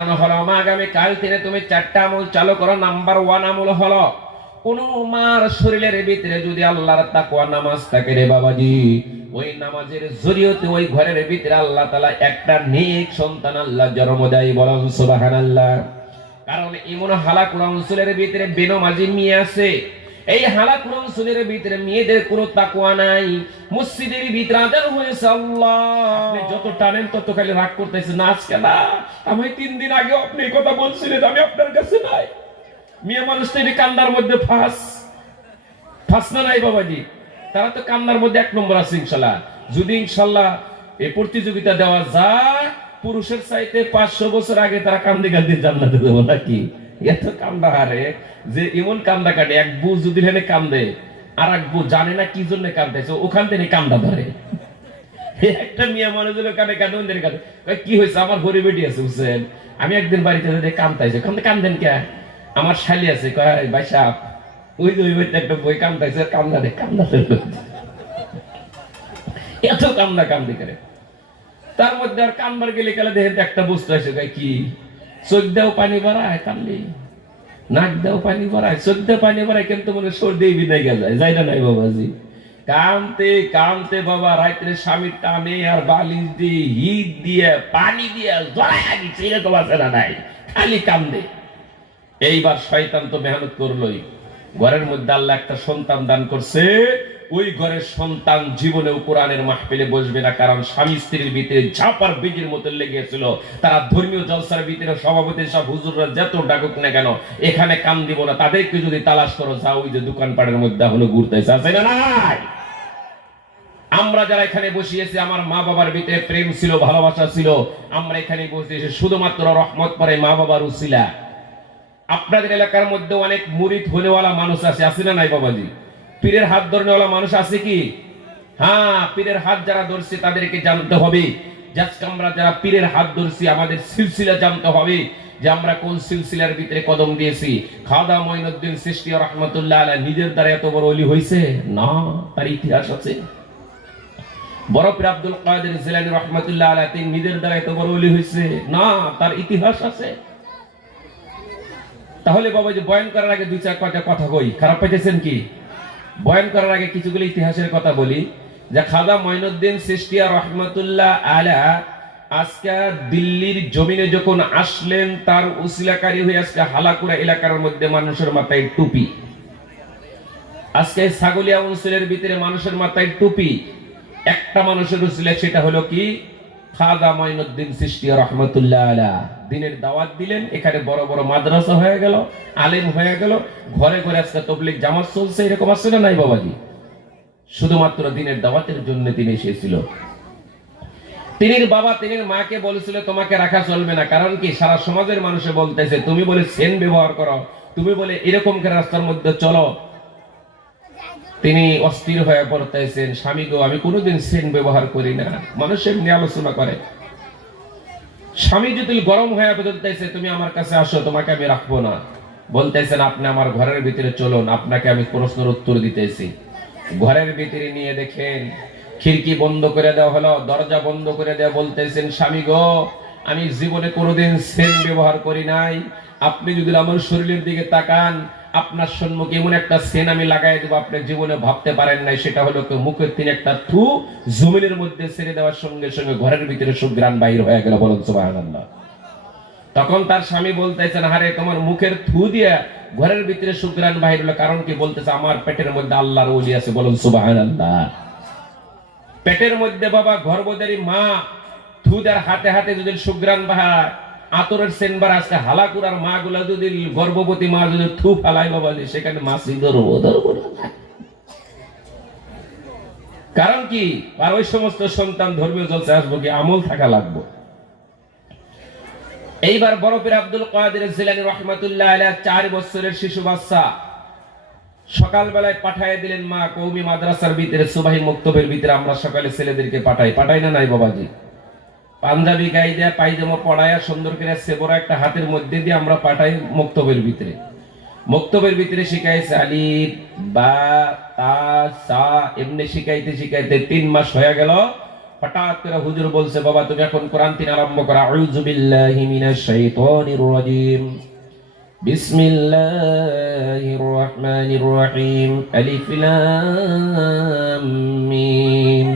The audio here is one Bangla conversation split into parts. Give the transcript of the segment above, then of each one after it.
হলো মা আগামী কাল থেকে তুমি 4টা আমল চালু করো। নাম্বার 1 আমল হলো কোন মার শরীরের ভিতরে যদি আল্লাহর তাকওয়া নামাজ থাকে রে বাবাজি, ওই নামাজের জরিয়তে ওই ঘরের ভিতরে আল্লাহ তাআলা একটা নেক সন্তান আল্লাহ জন্ম দেয়। বলেন সুবহানাল্লাহ। কারণ এমন হালাকুল অঞ্চলের ভিতরে বেনমাজি মেয়ে আছে, এই হালাকুল অঞ্চলের ভিতরে মেয়েদের কোনো তাকওয়া নাই। মসজিদের ভিতরে আজান হয়েছে, আল্লাহ আপনি যত টানেন তত খালি রাগ করতেছে, না আজকে না, আমি 3 দিন আগে আপনি এই কথা বলছিলেন, আমি আপনার কাছে নাই। মেয়ে মানুষ তো কান্দার মধ্যে ফাঁস না নাই বাবাজি, তারা তো কান্দার মধ্যে 1 নম্বর আছে ইনশাল্লাহ। যদি ইনশাল্লাহ এই প্রতিযোগিতা দেওয়া যায়, পুরুষের চাইতে 500 বছর আগে তারা কান্দে কান্দে জান্নাতে দেবো নাকি। এত কান্দা হারে যে এমন কান্দা কাটে, এক বউ যদি হেনে কান্দে আর এক বউ জানে না কি জন্য কান্দাইছে, ওখান থেকে কান্দা ধরে। একটা মেয়ে মানুষের কানে কাঁদে কাঁদে, কি হয়েছে আমার ঘরে বেটি আছে বুঝছেন, আমি একদিন বাড়িতে কান্দাইছে, কান্দেন কে, আমার শালি আছে, কয় ভাই সাহেব ওই যে একটা বই কান্দাইছে, কান্দাতে এত কান্দা কান্দি করে। তার মধ্যে আর কানবার গেলে গেলে দেখেন একটা বস্তু আছে, কি চোখ দেও পানি বাড়ায় কানলি, নাক দেও পানি বাড়ায়, চোখ দেও পানি বাড়ায়, কিন্তু মনে সর্দি বিদায় যায়, যাই না নাই বাবাজি। কানতে কানতে বাবা রাত্রে স্বামীর টানে আর বালিশ দিয়ে হিট দিয়ে পানি দিয়ে জড়ায় দিচ্ছে, এরকম আছে না নাই, খালি কান্দে। এইবার শয়তান তো মেহনত করলোই, ঘরের মধ্যে আল্লাহ একটা সন্তান দান করছে, ওই ঘরের সন্তান জীবনেও কোরআনের মাহফিলে বসবে না। কারণ স্বামী স্ত্রীর ভিতরে ঝাপার বীজের মতো লেগেছিল। তারা ধর্মীয় জলসার ভিতরে সভাপতি সব হুজুররা যত ডাকুক না কেন এখানে কান দিব না। তাদেরকে যদি তালাশ করো, যা ওই যে দোকানপাটের মধ্যে হলো ঘুরতেছে, আছে না নাই। আমরা যারা এখানে বসিয়েছি, আমার মা বাবার ভিতরে প্রেম ছিল, ভালোবাসা ছিল, আমরা এখানে বসিয়েছি শুধুমাত্র রহমত পরে মা বাবার উসিলা। আপনাদের এলাকার মধ্যে অনেক মুরিদ হনেওয়ালা মানুষ আছে না নাই বাবাজি? পীরের হাত ধরনেওয়ালা মানুষ আছে কি? হ্যাঁ, পীরের হাত যারা ধরছে তাদেরকে জানতে হবে যে আজকে আমরা যারা পীরের হাত ধরছি আমাদের সিলসিলা জানতে হবে যে আমরা কোন সিলসিলার ভিতরে কদম দিয়েছি। খাজা মঈনুদ্দিন চিশতি রাহমাতুল্লাহ আলাইহি নিজের দ্বারা এত বড় ওলি হয়েছে না, তার ইতিহাস আছে। বড় পীর আব্দুল কাদের জিলানী রাহমাতুল্লাহ আলাইহি তিনি নিজের দ্বারা এত বড় ওলি হয়েছে না, তার ইতিহাস আছে। তাহলে বাবা যে বয়ান করার আগে 2-4 কথা কই, খারাপ পাইতেছেন কি? বয়ান করার আগে কিছুগুলো ইতিহাসের কথা বলি। যে খাজা মঈনুদ্দিন চিশতি রাহমাতুল্লাহ আলাইহি আজকে দিল্লির জমিনে যখন আসলেন, তার উসিলাকারী হয়ে আজকে হালাকুড়া এলাকার মধ্যে মানুষের মাথায় টুপি। আজকে ছাগলিয়া অঞ্চলের ভিতরে মানুষের মাথায় টুপি একটা মানুষের উসিলা, সেটা হলো কি খাজা মঈনুদ্দিন চিশতি রাহমাতুল্লাহ আলাইহি দিনের দাওয়াত দিলেন। এখানে বড় বড় মাদ্রাসা হয়ে গেল, আলেম হয়ে গেল, ঘরে ঘরে আজকে তাবলীগ জামাত চলছে, এরকম আছে না নাই বাবাজি? শুধুমাত্র দিনের দাওয়াতের জন্য তিনি এসেছিল। তিনির বাবা তিনির মাকে বলেছিল তোমাকে রাখা চলবে না। কারণ কি, সারা সমাজের মানুষে বলতেছে তুমি বলে সেন ব্যবহার করো, তুমি বলে এরকম করে রাস্তার মধ্যে চলো। তিনি অস্থির হয়ে পড়তেছেন, স্বামী গো আমি কোনোদিন সেন ব্যবহার করি না। মানুষের নিয়ে আলোচনা করে। স্বামী যদি গরম হয়ে বলতেছে তুমি আমার কাছে আসো, তোমাকে আমি রাখবো না। বলতেছেন আপনি আমার ঘরের ভিতরে চলুন, আপনাকে আমি প্রশ্নের উত্তর দিতেছি। ঘরের ভিতরে নিয়ে দেখেন খিড়কি বন্ধ করে দেওয়া হলো, দরজা বন্ধ করে দেওয়া। বলতেছেন স্বামী গো আমি জীবনে কোনোদিন সেন ব্যবহার করি নাই, আপনি যদি আমার শরীরের দিকে তাকান আপনার সম্মুখে এমন একটা সেন আমি লাগাই দেবো আপনি জীবনে ভাবতে পারেন নাই। সেটা হলো মুখের তিন একটা থু জমিনের মধ্যে ছেড়ে দেওয়ার সঙ্গে সঙ্গে ঘরের ভিতরে সুঘ্রাণ বাইর হয়ে গেল। বলুন সুবহানাল্লাহ। তখন তার স্বামী বলতেছেন আরে তোমার মুখের থু দিয়ে ঘরের ভিতরে সুঘ্রাণ বাইর হলো, কারণ কি? বলতেছে আমার পেটের মধ্যে আল্লাহর ওলি আছে। বলুন সুবহানাল্লাহ। পেটের মধ্যে বাবা গর্ভধারী মা থুদার হাতে হাতে যদি সুঘ্রাণ বাহায় আতরের সেনবার, আজকে হালাকুড়ার মা গুলা যদি গর্ভবতী মা যদি থু ফেলায় বাবা সেখানে মাসি ধরবো। কারণ কি? আর ওই সমস্ত সন্তান ধর্মীয় জলসে আসবো কি? আমল থাকা লাগবে। এইবার বড় পীর আব্দুল কাদের জিলানী রাহমাতুল্লাহ আলাইহি 4 বছরের শিশু বাচ্চা সকালবেলায় পাঠিয়ে দিলেন মা কওমি মাদ্রাসার ভিতরে সুবহি মুক্তবের ভিতরে। আমরা সকালে ছেলেদেরকে পাঠাই না নাই বাবাজি? পাঞ্জাবি গায়ে দেয়া পায়জামা পড়ায়া সুন্দর করে সেবরা একটা হাতের মধ্যে দিয়ে আমরা পাঠাই মুক্তবের ভিতরে। মুক্তবের ভিতরে শিখাইছে আলিফ বা তা সা এমনি শিখাইতে শিখাইতে 3 মাস হয়ে গেল। হঠাৎ করে হুজুর বলছে, বাবা তুমি এখন কোরআন তিন আরম্ভ করো। আউযু বিল্লাহি মিনাশ শাইতানির রাজিম, বিসমিল্লাহির রহমানির রহিম, আলিফ লাম মিম।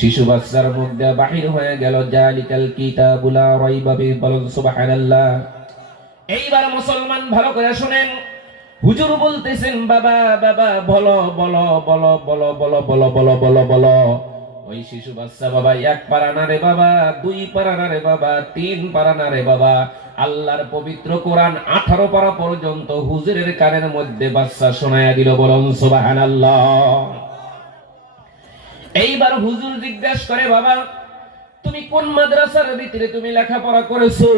শিশু বাচ্চার মুখ দিয়ে বাহির হয়ে গেল জালিকাল কিতাবু লা রাইবা ফিহি, বলুন সুবহানাল্লাহ। এইবার মুসলমান ভালো করে শুনেন, হুজুর বলতেছেন বাবা বাবা বলো বলো বলো বলো বলো বলো বলো বলো বলো। ওই শিশু বাচ্চা বাবা এক পারা না রে বাবা, দুই পারা না রে বাবা, তিন পারা না রে বাবা, আল্লাহর পবিত্র কোরআন 18 পারা পর্যন্ত হুজুরের কানের মধ্যে বাচ্চা শোনায়া দিল, বলুন সুবহানাল্লাহ। এইবার হুজুর জিজ্ঞাসা করে, বাবা তুমি কোন মাদ্রাসার ভিতরে তুমি লেখাপড়া করেছো,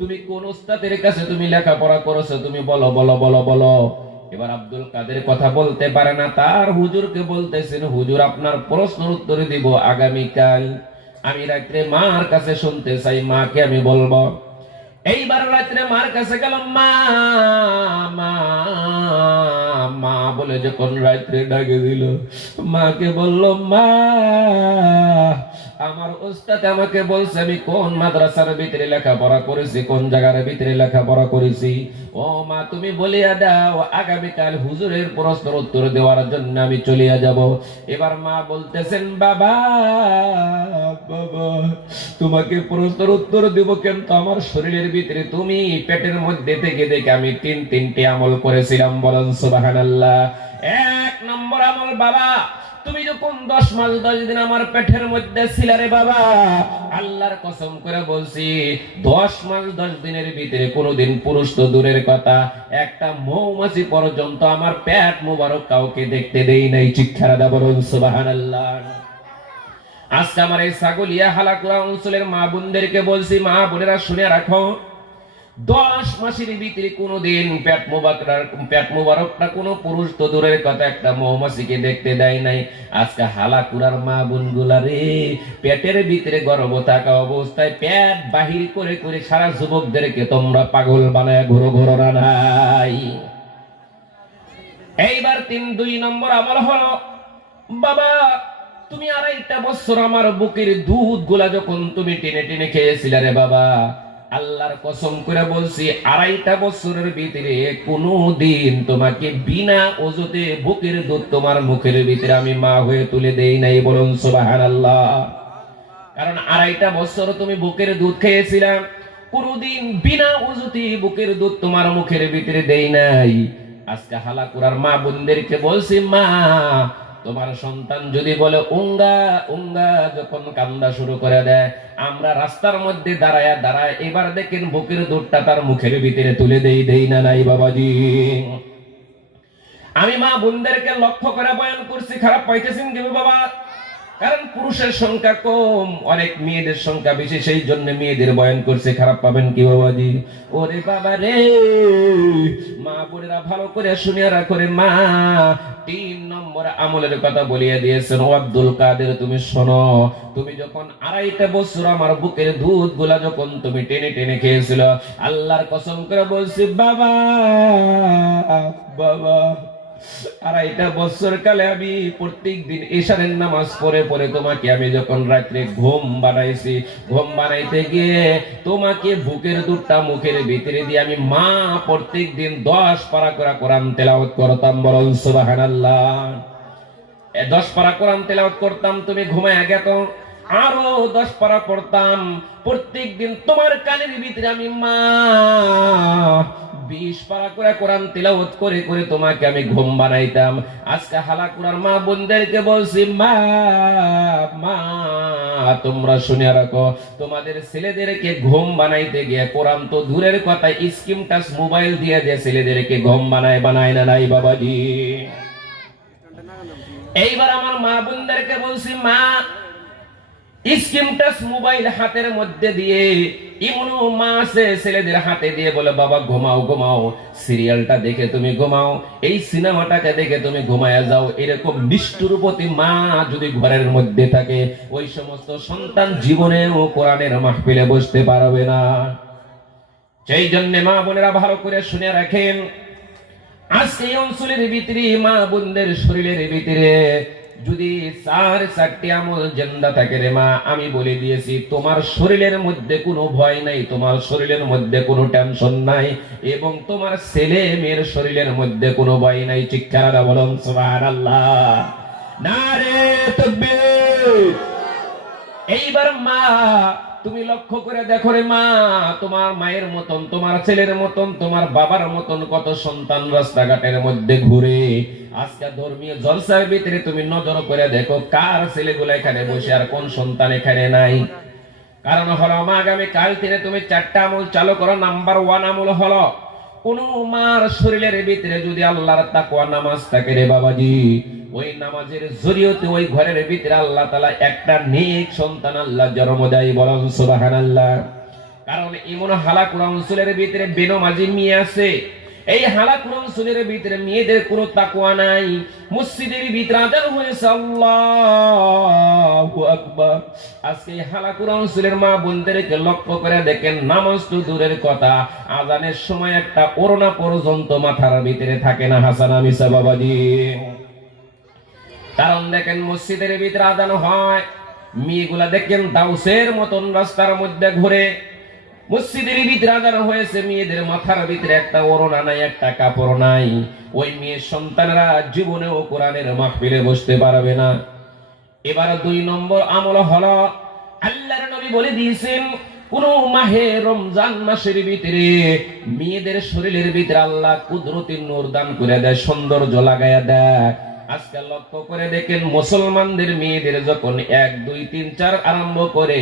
তুমি কোন উস্তাদের কাছে তুমি লেখাপড়া করেছো, তুমি বলো বলো বলো বলো। এবার আব্দুল কাদের কথা বলতে পারে না, তার হুজুরকে বলতেছেন, হুজুর আপনার প্রশ্নের উত্তর দিব আগামীকাল, আমি রাত্রে মার কাছে শুনতে চাই, মাকে আমি বলবো। এইবার রাত্রে মার কাছে গেল, মা মা মা বলে যখন রাত্রে ডাকে দিল, মাকে বলল, মা আমার উস্তাদ আমাকে বলছে আমি কোন মাদ্রাসার ভিতরে লেখাপড়া করেছি, কোন জায়গার ভিতরে লেখাপড়া করেছি। ও মা তুমি বলিয়া দাও, আগামীকাল হুজুরের প্রশ্নের উত্তর দেওয়ার জন্য আমি চলিয়া যাব। এবার মা বলতেছেন, বাবা বাবা তোমাকে প্রশ্নের উত্তর দিব, কিন্তু আমার শরীরের ভিতরে তুমি পেটের মধ্যে থেকে দেখে আমি তিনটি আমল করেছিলাম, বলেন সুবহানাল্লাহ। 1 নম্বর আমল, বাবা তুমি যখন 10 মাস 10 দিন আমার পেটের মধ্যে ছিলে রে বাবা, আল্লাহর কসম করে বলছি 10 মাস 10 দিনের ভিতরে কোনোদিন পুরুষ তো দূরের কথা, একটা মৌমাছি পর্যন্ত আমার পেট মোবারক কাউকে দেখতে দেই নাই। চিৎকার দাও বলুন সুবহানাল্লাহ। আজকে আমার এই ছাগলিয়া হালাকুড়া অঞ্চলের মা বোনদেরকে বলছি, মা বোনেরা শুনে রাখো, 10 মাসের ভিতরে কোনদিন পেট মোবারকটা কোন পুরুষ তো দূরের কথা একটা মৌমাছিকে দেখতে দেয় নাই। আজকে হালাকুড়ার মা বোনগুলা রে, পেটের ভিতরে গর্ভ থাকা অবস্থায় পেট বাহির করে করে সারা যুবকদেরকে তোমরা পাগল বানায় ঘুরো ঘুরো না নাই। এইবার 2 নম্বর আমল হলো, বাবা তুমি 2.5 বছর আমার বুকের দুধ গুলা যখন তুমি টেনে টেনে খেয়েছিলে রে বাবা, আল্লাহর কসম করে বলছি 2.5 বছরের ভিতরে কোনদিন তোমাকে বিনা ওজুতে বুকের দুধ তোমার মুখের ভিতরে আমি মা হয়ে তুলে দেই নাই, বলুন সুবহানাল্লাহ। কারণ 2.5 বছর তুমি বুকের দুধ খেয়েছিলাম, কোনদিন বিনা ওজুতে বুকের দুধ তোমার মুখের ভিতরে দেই নাই। আজকে হালাকুড়ার মা বোনদেরকে বলছি, মা তোমার সন্তান যদি বলে উঙ্গা উঙ্গা, যখন কান্দা শুরু করে দেয়, আমরা রাস্তার মধ্যে দাঁড়ায় দাঁড়ায় এবার দেখেন বুকের দুধটা তার মুখের ভিতরে তুলে দেই না নাই বাবাজি। আমি মা বোনদেরকে লক্ষ্য করে বয়ান করছি, খারাপ পাইতেছেন কি বাবা? কারণ পুরুষের সংখ্যা কম, অনেক মেয়েদের সংখ্যা বেশি, সেই জন্য মেয়েদের বয়ান করছে, খারাপ পাবেন কি বাবাজি? ওরে বাবা রে, মা বোনেরা ভালো করে শুনে রাখো রে মা। 3 নম্বর আমলের কথা বলিয়ে দিয়েছেন, ও আব্দুল কাদের তুমি শোনো, তুমি যখন 2.5 বছর আমার বুকের দুধ গুলা যখন তুমি টেনে টেনে খেয়েছিল, আল্লাহর কসম করে বলছি বাবা বাবা 2.5 বছর কালে আমি প্রত্যেক দিন ইশারের নামাজ পড়ে পড়ে তোমাকে আমি যখন রাত্রে ঘুম বানাইছি, ঘুম বানাইতে গিয়ে তোমাকে বুকের দুধটা মুখের ভিতরে দিয়ে আমি মা প্রত্যেক দিন 10 পারা করে কোরআন তেলাওয়াত করতাম, বলুন সুবহানাল্লাহ। 10 পারা কোরআন তেলাওয়াত করতাম, তুমি ঘুমায় গেত, আরো 10 পারা পড়তাম প্রত্যেক দিন, তোমার কানের ভিতরে আমি মা 20 পারা করে কোরআন তেলাওয়াত করে করে তোমাকে আমি ঘুম বানাইতাম। আজকে হালাকুড়ার মা বোনদেরকে বলছি, মা মা তোমরা শুনে রাখো, তোমাদের ছেলেদেরকে ঘুম বানাইতে গিয়ে কোরআন তো দূরের কথা, স্ক্রিন টাচ মোবাইল দিয়ে দিয়ে ছেলেদেরকে ঘুম বানায় না নাই বাবাজি। এইবার আমার মা বোনদেরকে বলছি, মা স্ক্রিন টাচ মোবাইল হাতের মধ্যে দিয়ে ইমনু মা আছে ছেলেদের হাতে দিয়ে বলে, বাবা ঘুমাও ঘুমাও, সিরিয়ালটা দেখে তুমি ঘুমাও, এই সিনেমাটাকে দেখে তুমি ঘুমায়া যাও। এরকম নিষ্ঠুরপতি মা যদি ঘরের মধ্যে থাকে, ওই সমস্ত সন্তান জীবনেও কোরআনের মাহফিলে বসতে পারবে না। সেই জন্য মা বোনেরা ভালো করে শুনে রাখেন, আজকে এই অঞ্চলের ভিতরে মা বোনদের শরীরের ভিতরে যদি 4টি আমল জিন্দা থাকে রে মা, আমি বলে দিয়েছি তোমার শরীরের মধ্যে কোনো ভয় নাই, তোমার শরীরের মধ্যে কোনো টেনশন নাই, এবং তোমার ছেলে মেয়ের শরীরের মধ্যে কোনো ভয় নাই। চিৎকার বলুন সুবহানাল্লাহ, নারে তাকবীর। এইবার মা তুমি লক্ষ্য করে দেখো রে মা, তোমার মায়ের মতন, তোমার ছেলের মতন, তোমার বাবার মতন কত সন্তান রাস্তাঘাটের মধ্যে ঘুরে। আজকে ধর্মীয় জলসার ভিতরে তুমি নজর করে দেখো কার ছেলেগুলো এখানে বসে আর কোন সন্তান এখানে নাই। কারণ হলো মা, আগামী কাল থেকে তুমি 4টা আমল চালু করো। নাম্বার 1 আমল হলো, কোন মার শরীরের ভিতরে যদি আল্লাহর তাকওয়া নামাজ থাকে রে বাবাজি, ওই নামাজের জরিয়তে ওই ঘরের ভিতরে আল্লাহ তাআলা একটা নেক সন্তান আল্লাহ জন্ম দেয়। বলেন সুবহানাল্লাহ। কারণ এমন হালাকুল অঞ্চলের ভিতরে বেনমাজি মেয়ে আছে, এই হালাকুল অঞ্চলের ভিতরে মেয়েদের কোনো তাকওয়া নাই। মসজিদের ভিতরে আযান হয়েছে, আল্লাহু আকবার। আজকে এই হালাকুল অঞ্চলের মা বোনদেরকে লক্ষ্য করে দেখেন, নামাজ তো দূরের কথা, আযানের সময় একটা ওড়না পর্যন্ত মাথার ভিতরে থাকে না। হাসান আমিসা বাবাজি। কারণ দেখেন মসজিদের ভিতরে আযান হয়, মেয়েগুলা দেখেন দাউসের মতন রাস্তার মধ্যে ঘুরে। মসজিদের ভিতরে আযান হয়েছে, মেয়েদের মাথার ভিতরে একটা ওড়না নাই, একটা কাপড় নাই। ওই মেয়ের সন্তানরা জীবনেও কোরআনের মাহফিলে বসতে পারবে না। এবার 2 নম্বর আমল হলো, আল্লাহর নবী বলে দিয়েছেন, কোন মাহে রমজান মাসের ভিতরে মেয়েদের শরীরের ভিতরে আল্লাহ কুদরতি নূর দান করে দেয়, সৌন্দর্য লাগায়া দেয়। আজকে লক্ষ্য করে দেখেন মুসলমানদের মেয়েদের যখন 1, 2, 3, 4 আরম্ভ করে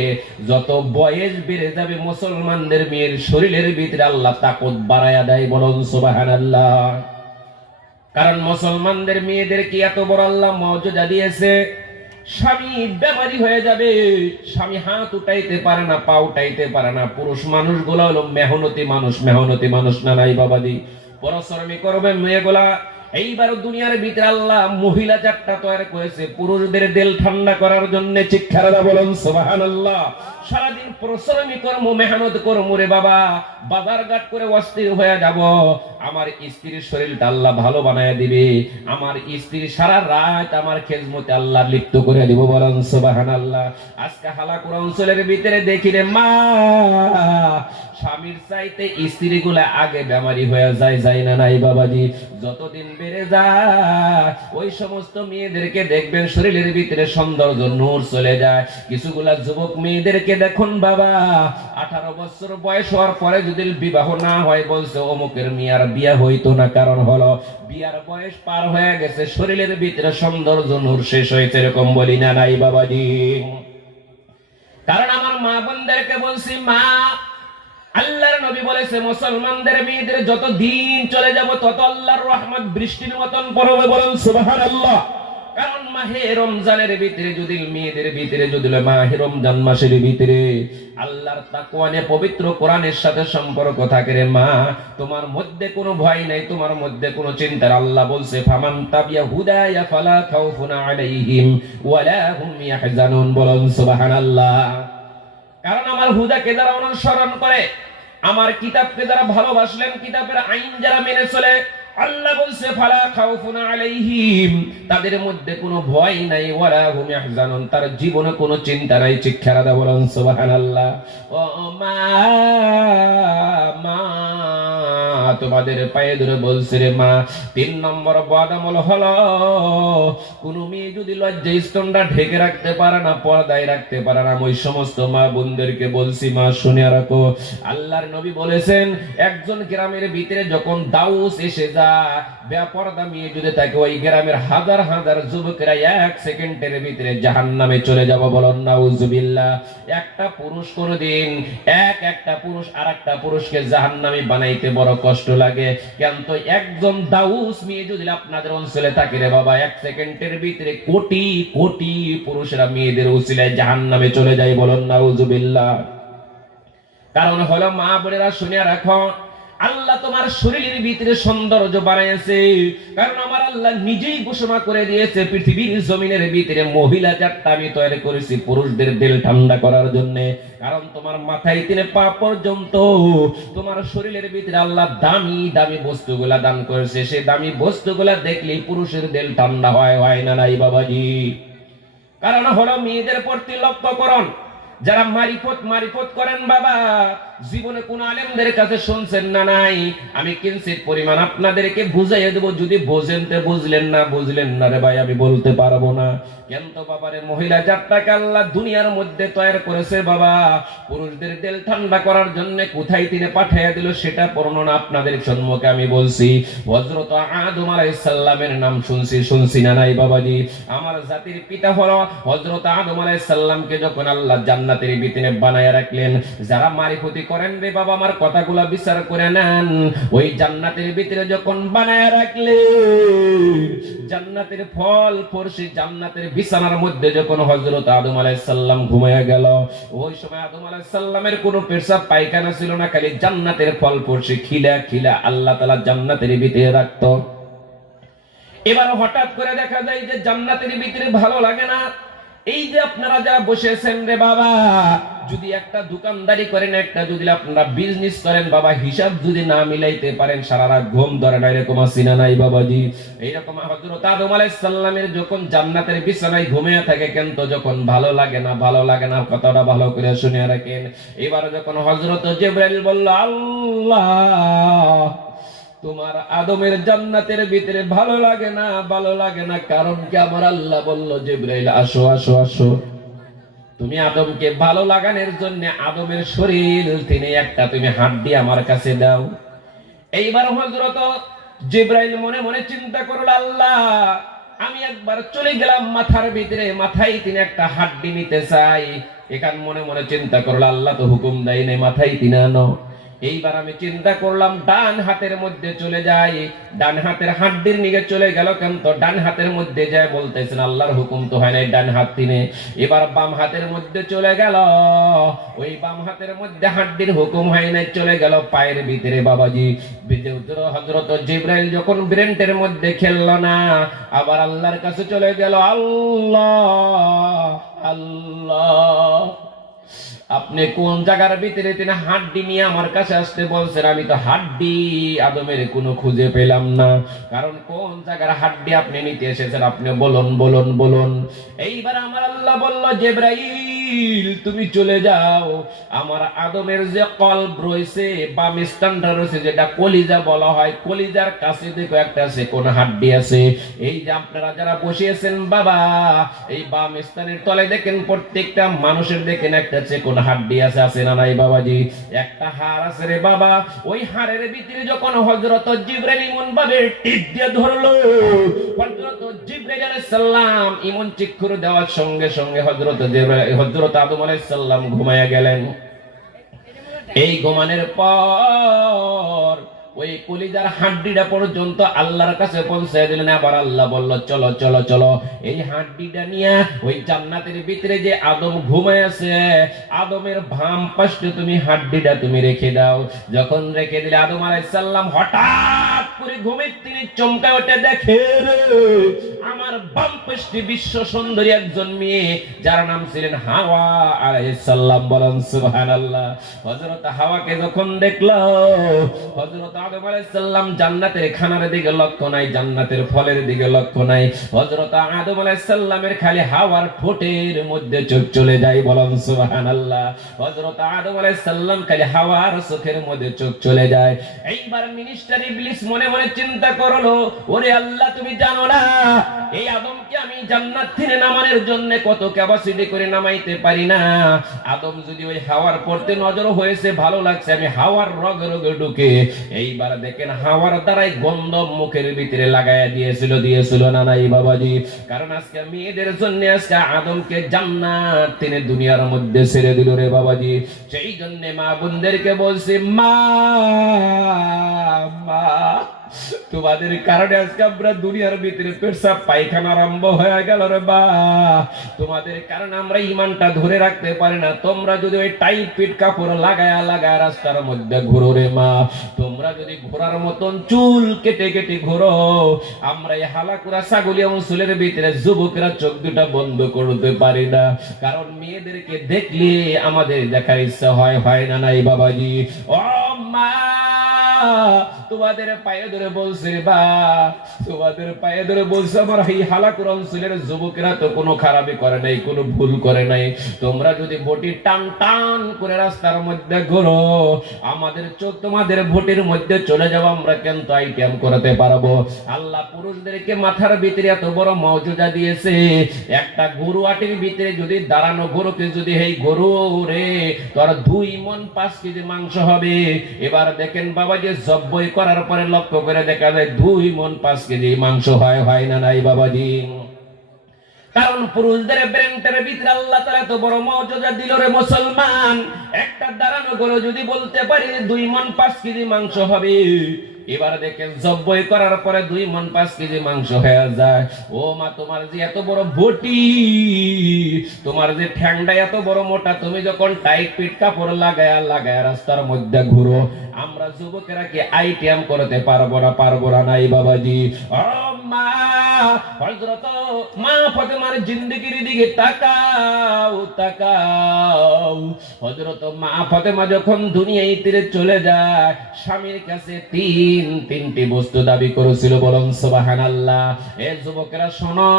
যত বয়স বেড়ে যাবে, মুসলমানদের মেয়ের শরীরের ভিতরে আল্লাহ তাকত বাড়ায়া দেয়। বলুন সুবহানাল্লাহ। কারণ মুসলমানদের মেয়েদেরকে এত বড় আল্লাহ মর্যাদা দিয়েছে, স্বামী বেমারি হয়ে যাবে, স্বামী হাত উঠাইতে পারে না, পা উঠাইতে পারে না। পুরুষ মানুষগুলো হলো মেহনতি মানুষ, মেহনতি মানুষ না নাই বাবাজি, পরিশ্রমী করবে মেয়েগুলা। এইবার দুনিয়ার ভিতরে আল্লাহ মহিলা জাতটা তৈরি করেছে পুরুষদের দিল ঠান্ডা করার জন্য। চিৎকাররা বলুন সুবহানাল্লাহ। সারাদিন পরিশ্রমী কর্ম, মেহনত কর্ম রে বাবা, বাজার ঘাট করে অস্থির হয়ে যাব, আমার স্ত্রীর শরীরটা আল্লাহ ভালো বানায় দিবে, আমার স্ত্রী সারা রাত আমার খেজমতে আল্লাহ লিপ্ত করে দিব। বলুন সুবহানাল্লাহ। আজকে হালাকুল অঞ্চলের ভিতরে দেখি রে মা, স্বামীর চাইতে স্ত্রীগুলা আগে বেমারি হয়ে যায় না নাই বাবাজি? যতদিন বেড়ে যায় ওই সমস্ত মেয়েদেরকে দেখবেন শরীরের ভিতরে সৌন্দর্য নূর চলে যায়। কিছুগুলা যুবক মেয়েদেরকে দেখুন বাবা, 18 বছর বয়স হওয়ার পরে যদি বিবাহ না হয়, বলছে অমুকের মেয়ের বিয়ে হইতো না। কারণ হলো বিয়ার বয়স পার হয়ে গেছে, শরীরের ভিতরে সৌন্দর্য নূর শেষ হয়েছে। এরকম বলি না নাই বাবাজি? কারণ আমার মা বোনদেরকে বলছি, মা আল্লাহর নবী বলেছে মুসলমানদের মেয়েদের যত দিন চলে যাব তত আল্লাহর রহমত বৃষ্টির মতন পড়বে। বলুন সুবহানাল্লাহ। কারণ মাহে রমজানের ভিতরে যদি মেয়েদের ভিতরে যদি মাহে রমজান মাসের ভিতরে আল্লাহর তাকওয়া নিয়ে পবিত্র কোরআনের সাথে সম্পর্ক থাকে রে মা, তোমার মধ্যে কোনো ভয় নাই, তোমার মধ্যে কোনো চিন্তা। আল্লাহ বলছে ফামান তাবিয়া হুদায়া ফালা খাউফুন আলাইহিম ওয়ালা হুম ইয়াহজানুন। বলুন সুবহানাল্লাহ। কারণ আমার হুদাকে যারা অনুসরণ করে, আমার কিতাবকে যারা ভালোবাসলেন, কিতাবের আইন যারা মেনে চলে, আল্লাহ বলছে ফালা খাউফুন আলাইহিম, তাদের মধ্যে কোনো ভয় নাই, ওয়ালা হুম ইয়াহজানুন, তার জীবনে কোনো চিন্তা নাই। চিৎকার দাও বলুন সুবহানাল্লাহ। ও মা, মা তোমাদের পায়ে ধরে বলছে রে মা, 3 নম্বর বদ আমল হলো, কোন মেয়ে যদি লজ্জা স্তনটা ঢেকে রাখতে পারে না, পর্দায় রাখতে পারে না, ওই সমস্ত মা বোনদেরকে বলছি, মা শুনে রাখো, আল্লাহর নবী বলেছেন একজন গ্রামের ভিতরে যখন দাউস এসে যায়, বেপরদা মেয়ে যদি থাকে, ওই গ্রামের হাজার হাজার যুবকেরা 1 সেকেন্ডের ভিতরে জাহান্নামে চলে যাব। বলুন নাউজুবিল্লাহ। একটা পুরুষ কোনদিন একটা পুরুষ আরেকটা পুরুষকে জাহান্নামী বানাইতে বড় কষ্ট লাগে, কিন্তু একজন দাউস মেয়ে যদি আপনাদের অঞ্চলে থাকে রে বাবা, 1 সেকেন্ডের ভিতরে কোটি কোটি পুরুষেরা মেয়েদের উসিলায় জাহান্নামে চলে যায়। বলুন নাউজুবিল্লাহ। কারণ হলো মা বোনেরা শুনে রাখো, আল্লাহ তোমার শরীরের ভিতরে সৌন্দর্য বাড়াইছে, কারণ আমার আল্লাহ নিজেই ঘোষণা করে দিয়েছে পৃথিবীর জমিনের ভিতরে মহিলা জাতটা আমি তৈরি করেছি পুরুষদের দিল ঠান্ডা করার জন্য। কারণ তোমার মাথায় থেকে পা পর্যন্ত তোমার শরীরের ভিতরে আল্লাহ দামি দামি বস্তুগুলা দান করেছে। সেই দামি বস্তুগুলা দেখলেই পুরুষের দিল ঠান্ডা হয় না নাই বাবাজি? কারণ হলো মেয়েদের প্রতি লক্ষ্য করুন, যারা মারিফত করেন বাবা, জীবনে কোন আলেমদের কাছে শুনছেন না নাই? আমি কিঞ্চিত পরিমাণ আপনাদেরকে বুঝাইয়া দেব, যদি বোঝেন তো বুঝলেন না রে ভাই আমি বলতে পারবো না। কিন্তু বাবারে মহিলা জাতটাকে আল্লাহ দুনিয়ার মধ্যে তৈরি করেছে বাবা পুরুষদের দিল ঠান্ডা করার জন্য। কোথায় তিনি পাঠাইয়া দিল সেটা বর্ণনা আপনাদের সম্মুখে আমি বলছি। হযরত আদম আলাইহিস সালামের নাম শুনছি না নাই বাবাজি? আমার জাতির পিতা হলো হযরত আদম আলাইহিস সালামকে যখন আল্লাহ জান্নাতের ভিতরে বানায়া রাখলেন, যারা মারিফতি করেন রে বাবা আমার কথাগুলো বিচার করে নেন, ওই জান্নাতের ভিতরে যখন বানায়া রাখলেন, জান্নাতের ফল ফরশি জান্নাতের বিছানার মধ্যে যখন হযরত আদম আলাইহিস সালাম ঘুমায়া গেল, ওই সময় আদম আলাইহিস সালামের কোনো পেশাব পায়খানা ছিল না, খালি জান্নাতের ফল ফরশি খিলা আল্লাহ তাআলা জান্নাতের ভিতরে রাখতো। এবার হঠাৎ করে দেখা যায় যে জান্নাতের ভিতরে ভালো লাগে না। এই যে আপনারা যারা বসেছেন রে বাবা, যদি একটা দোকানদারি করেন, একটা যদি আপনারা বিজনেস করেন বাবা, হিসাব যদি না মিলাইতে পারেন সারা রাত ঘুম ধরে না, এরকম আছে না নাই বাবাজি? এইরকম হযরত আদম আলাইহিস সালামের যখন জান্নাতের বিছানায় ঘুমিয়ে থাকে, কিন্তু যখন ভালো লাগে না, কথাটা ভালো করে শুনে রাখেন। এবার যখন হযরত জিবরাইল বলল, আল্লাহ তোমার আদমের জান্নাতের ভিতরে ভালো লাগে না, কারণ কি? আমার আল্লাহ বলল, জিবরাইল আসো, তুমি আদমকে ভালো লাগানোর জন্য আদমের শরীর তিনি একটা তুমি হাড্ডি আমার কাছে দাও। এইবার হযরত জিবরাইল মনে মনে চিন্তা করল, আল্লাহ আমি একবার চলে গেলাম মাথার ভিতরে, মাথায় তিনি একটা হাড্ডি নিতে চাই। এখান মনে মনে চিন্তা করল, আল্লাহ তো হুকুম দেয় নাই মাথায় তিনি আনো। এইবার আমি চিন্তা করলাম ডান হাতের মধ্যে চলে যাই, ডান হাতের হাড্ডির নিকে চলে গেল, কিন্তু ডান হাতের মধ্যে যায় বলতেছেন আল্লাহর হুকুম তো হয় নাই ডান হাত তিনে। এবার বাম হাতের মধ্যে চলে গেল, ওই বাম হাতের মধ্যে হাড্ডির হুকুম হয় নাই, চলে গেল পায়ের ভিতরে বাবাজি। হযরত জিবরাইল যখন ব্রেন্টের মধ্যে খেললো না, আবার আল্লাহর কাছে চলে গেল, আল্লাহ আপনি কোন জায়গার ভিতরে তিনি হাড্ডি নিয়ে আমার কাছে আসতে বলছেন? আমি তো হাড্ডি আদমের কোনো খুঁজে পেলাম না, কারণ কোন জায়গার হাড্ডি আপনি নিতে এসেছেন আপনি বলুন। এইবার আমার আল্লাহ বলল, জিবরাইল তুমি চলে যাও, আমার আদমের যে কলব রয়েছে বাম স্থানটা রয়েছে, যেটা কলিজা বলা হয়, কলিজার কাছে দেখো একটা আছে কোন হাড্ডি আছে। এই যে আপনারা যারা বসিয়েছেন বাবা, এই বাম স্থানের তলে দেখেন প্রত্যেকটা মানুষের দেখেন একটা আছে কোন হাড্ডি আছে না নাই বাবাজি? একটা হাড় আছে রে বাবা। ওই হাড়ের ভিতরে যখন হযরত জিবরাইল ইমন ভাবে টিপ দিয়ে ধরলো, হযরত জিবরাইল আলাইহিস সালাম ইমন চিক্ষুর দেওয়ার সঙ্গে সঙ্গে হযরত আদম আলাইহিস সালাম ঘুমায়া গেলেন। এই ঘুমানোর পর ওই কলিজার হাড্ডিটা পর্যন্ত আল্লাহর কাছে পৌঁছে দিলেন। আবার আল্লাহ বলল, চলো এই হাড্ডিটা নিয়ে ওই জান্নাতের ভিতরে যে আদম ঘুমায় আছে, আদমের বাম পাশে তুমি হাড্ডিটা তুমি রেখে দাও। যখন রেখে দিলে আদম আলাইহিস সালাম হঠাৎ করে ঘুমের তিনি চমকে ওঠে, দেখে আমার বাম পাশে বিশ্ব সুন্দরী একজন মেয়ে, যার নাম ছিলেন হাওয়া আলাইহিস সালাম। বলেন সুবহানাল্লাহ। হযরত হাওয়াকে যখন দেখলো, হযরত আদম আলাইহিস সালাম জান্নাতের খানার দিকে লক্ষ্য নাই, জান্নাতের ফলের দিকে লক্ষ্য নাই, হযরত আদম আলাইহিস সালামের খালি হাওয়ার ঠোঁটের মধ্যে চোখ চলে যায়। বলেন সুবহানাল্লাহ। হযরত আদম আলাইহিস সালাম খালি হাওয়ার চোখের মধ্যে চোখ চলে যায়। এইবার মিনিস্টার ইবলিস মনে মনে চিন্তা করলো, ওরে আল্লাহ তুমি জানো না এই আদমকে আমি জান্নাত থেকে নামানোর জন্য কত ক্যাপাসিটি করে নামাইতে পারি না। আদম যদি ওই হাওয়ার পড়তে নজর হয়েছে, ভালো লাগছে, আমি হাওয়ার রগে ঢুকে এইবার দেখেন হাওয়ার দ্বারাই গন্ধ মুখের ভিতরে লাগাইয়া দিয়েছিল না নাই বাবাজি? কারণ আজকে মেয়েদের জন্য আজকে আদমকে জান্নাত তিনি দুনিয়ার মধ্যে ছেড়ে দিল রে বাবাজি। সেই জন্য মা বোনদেরকে বলছি, মা তোমাদের কারণে আজকে আমরা দুনিয়ার ভিতরে পেশাব পায়খানা আরম্ভ হয়ে গেল রে বা। তোমাদের কারণে আমরা ইমানটা ধরে রাখতে পারি না। তোমরা যদি ওই টাইট পিট কাপড় লাগায়া লাগায় রাস্তার মধ্যে ঘুরো রে মা, তোমরা যদি ঘোরার মতন চুল কেটে কেটে ঘোরো, আমরা এই হালাকুড়া ছাগলি অঞ্চলের ভিতরে যুবকরা চোখ দুটা বন্ধ করতে পারি না। কারণ মেয়েদেরকে দেখলে আমাদের দেখার ইচ্ছা হয় না নাই বাবাজি? ও মা, তোমাদের পায়ে ধরে বলছে বা, তোমাদের পায়ে ধরে বলছে আমার এই হালাকুর অঞ্চলের যুবকেরা তো কোনো খারাপই করে নাই, কোনো ভুল করে নাই। তোমরা যদি বটি টান টান করে রাস্তার মধ্যে ঘোরো, আমাদের চোখ তোমাদের ভোটের মধ্যে চলে যাবো, আমরা কিন্তু আইটেম করতে পারবো। আল্লাহ পুরুষদেরকে মাথার ভিতরে এত বড় মর্যাদা দিয়েছে। একটা গরু আটির ভিতরে যদি দাঁড়ানো গরুকে যদি এই গরু রে তোর 2 মণ 5 কেজি মাংস হবে। এবার দেখেন বাবা যে জব্বই করার পরে লক্ষ্য করে দেখা যায় 2 মণ 5 কেজি মাংস হয় না নাই বাবাজি? কারণ পুরুষদের ব্রেনটার ভিতরে আল্লাহ তাআলা এত বড় মর্যাদা দিল রে মুসলমান। একটা দাঁড়ানো গরু যদি বলতে পারি 2 মণ 5 কেজি মাংস হবে, এবার দেখেন জব্বই করার পরে 2 মণ 5 কেজি মাংস হয়ে যায়। ও মা, তোমার যে এত বড় বটি, তোমার যে ঠ্যাংটা এত বড় মোটা, তুমি যখন টাইট পিট কাপড় লাগায়া রাস্তার মধ্যে ঘুরো, আমরা যুবকেরা কি আইটেম করতে পারবো না নাই বাবাজি? ও মা, হযরত মা ফাতেমার জিন্দেগির দিকে তাকাও। হযরত মা ফাতেমা যখন দুনিয়ায় তীরে চলে যায়, স্বামীর কাছে তিনটি বস্তু দাবি করেছিল। বলুন সুবহানাল্লাহ। এ যুবকেরা শোনো,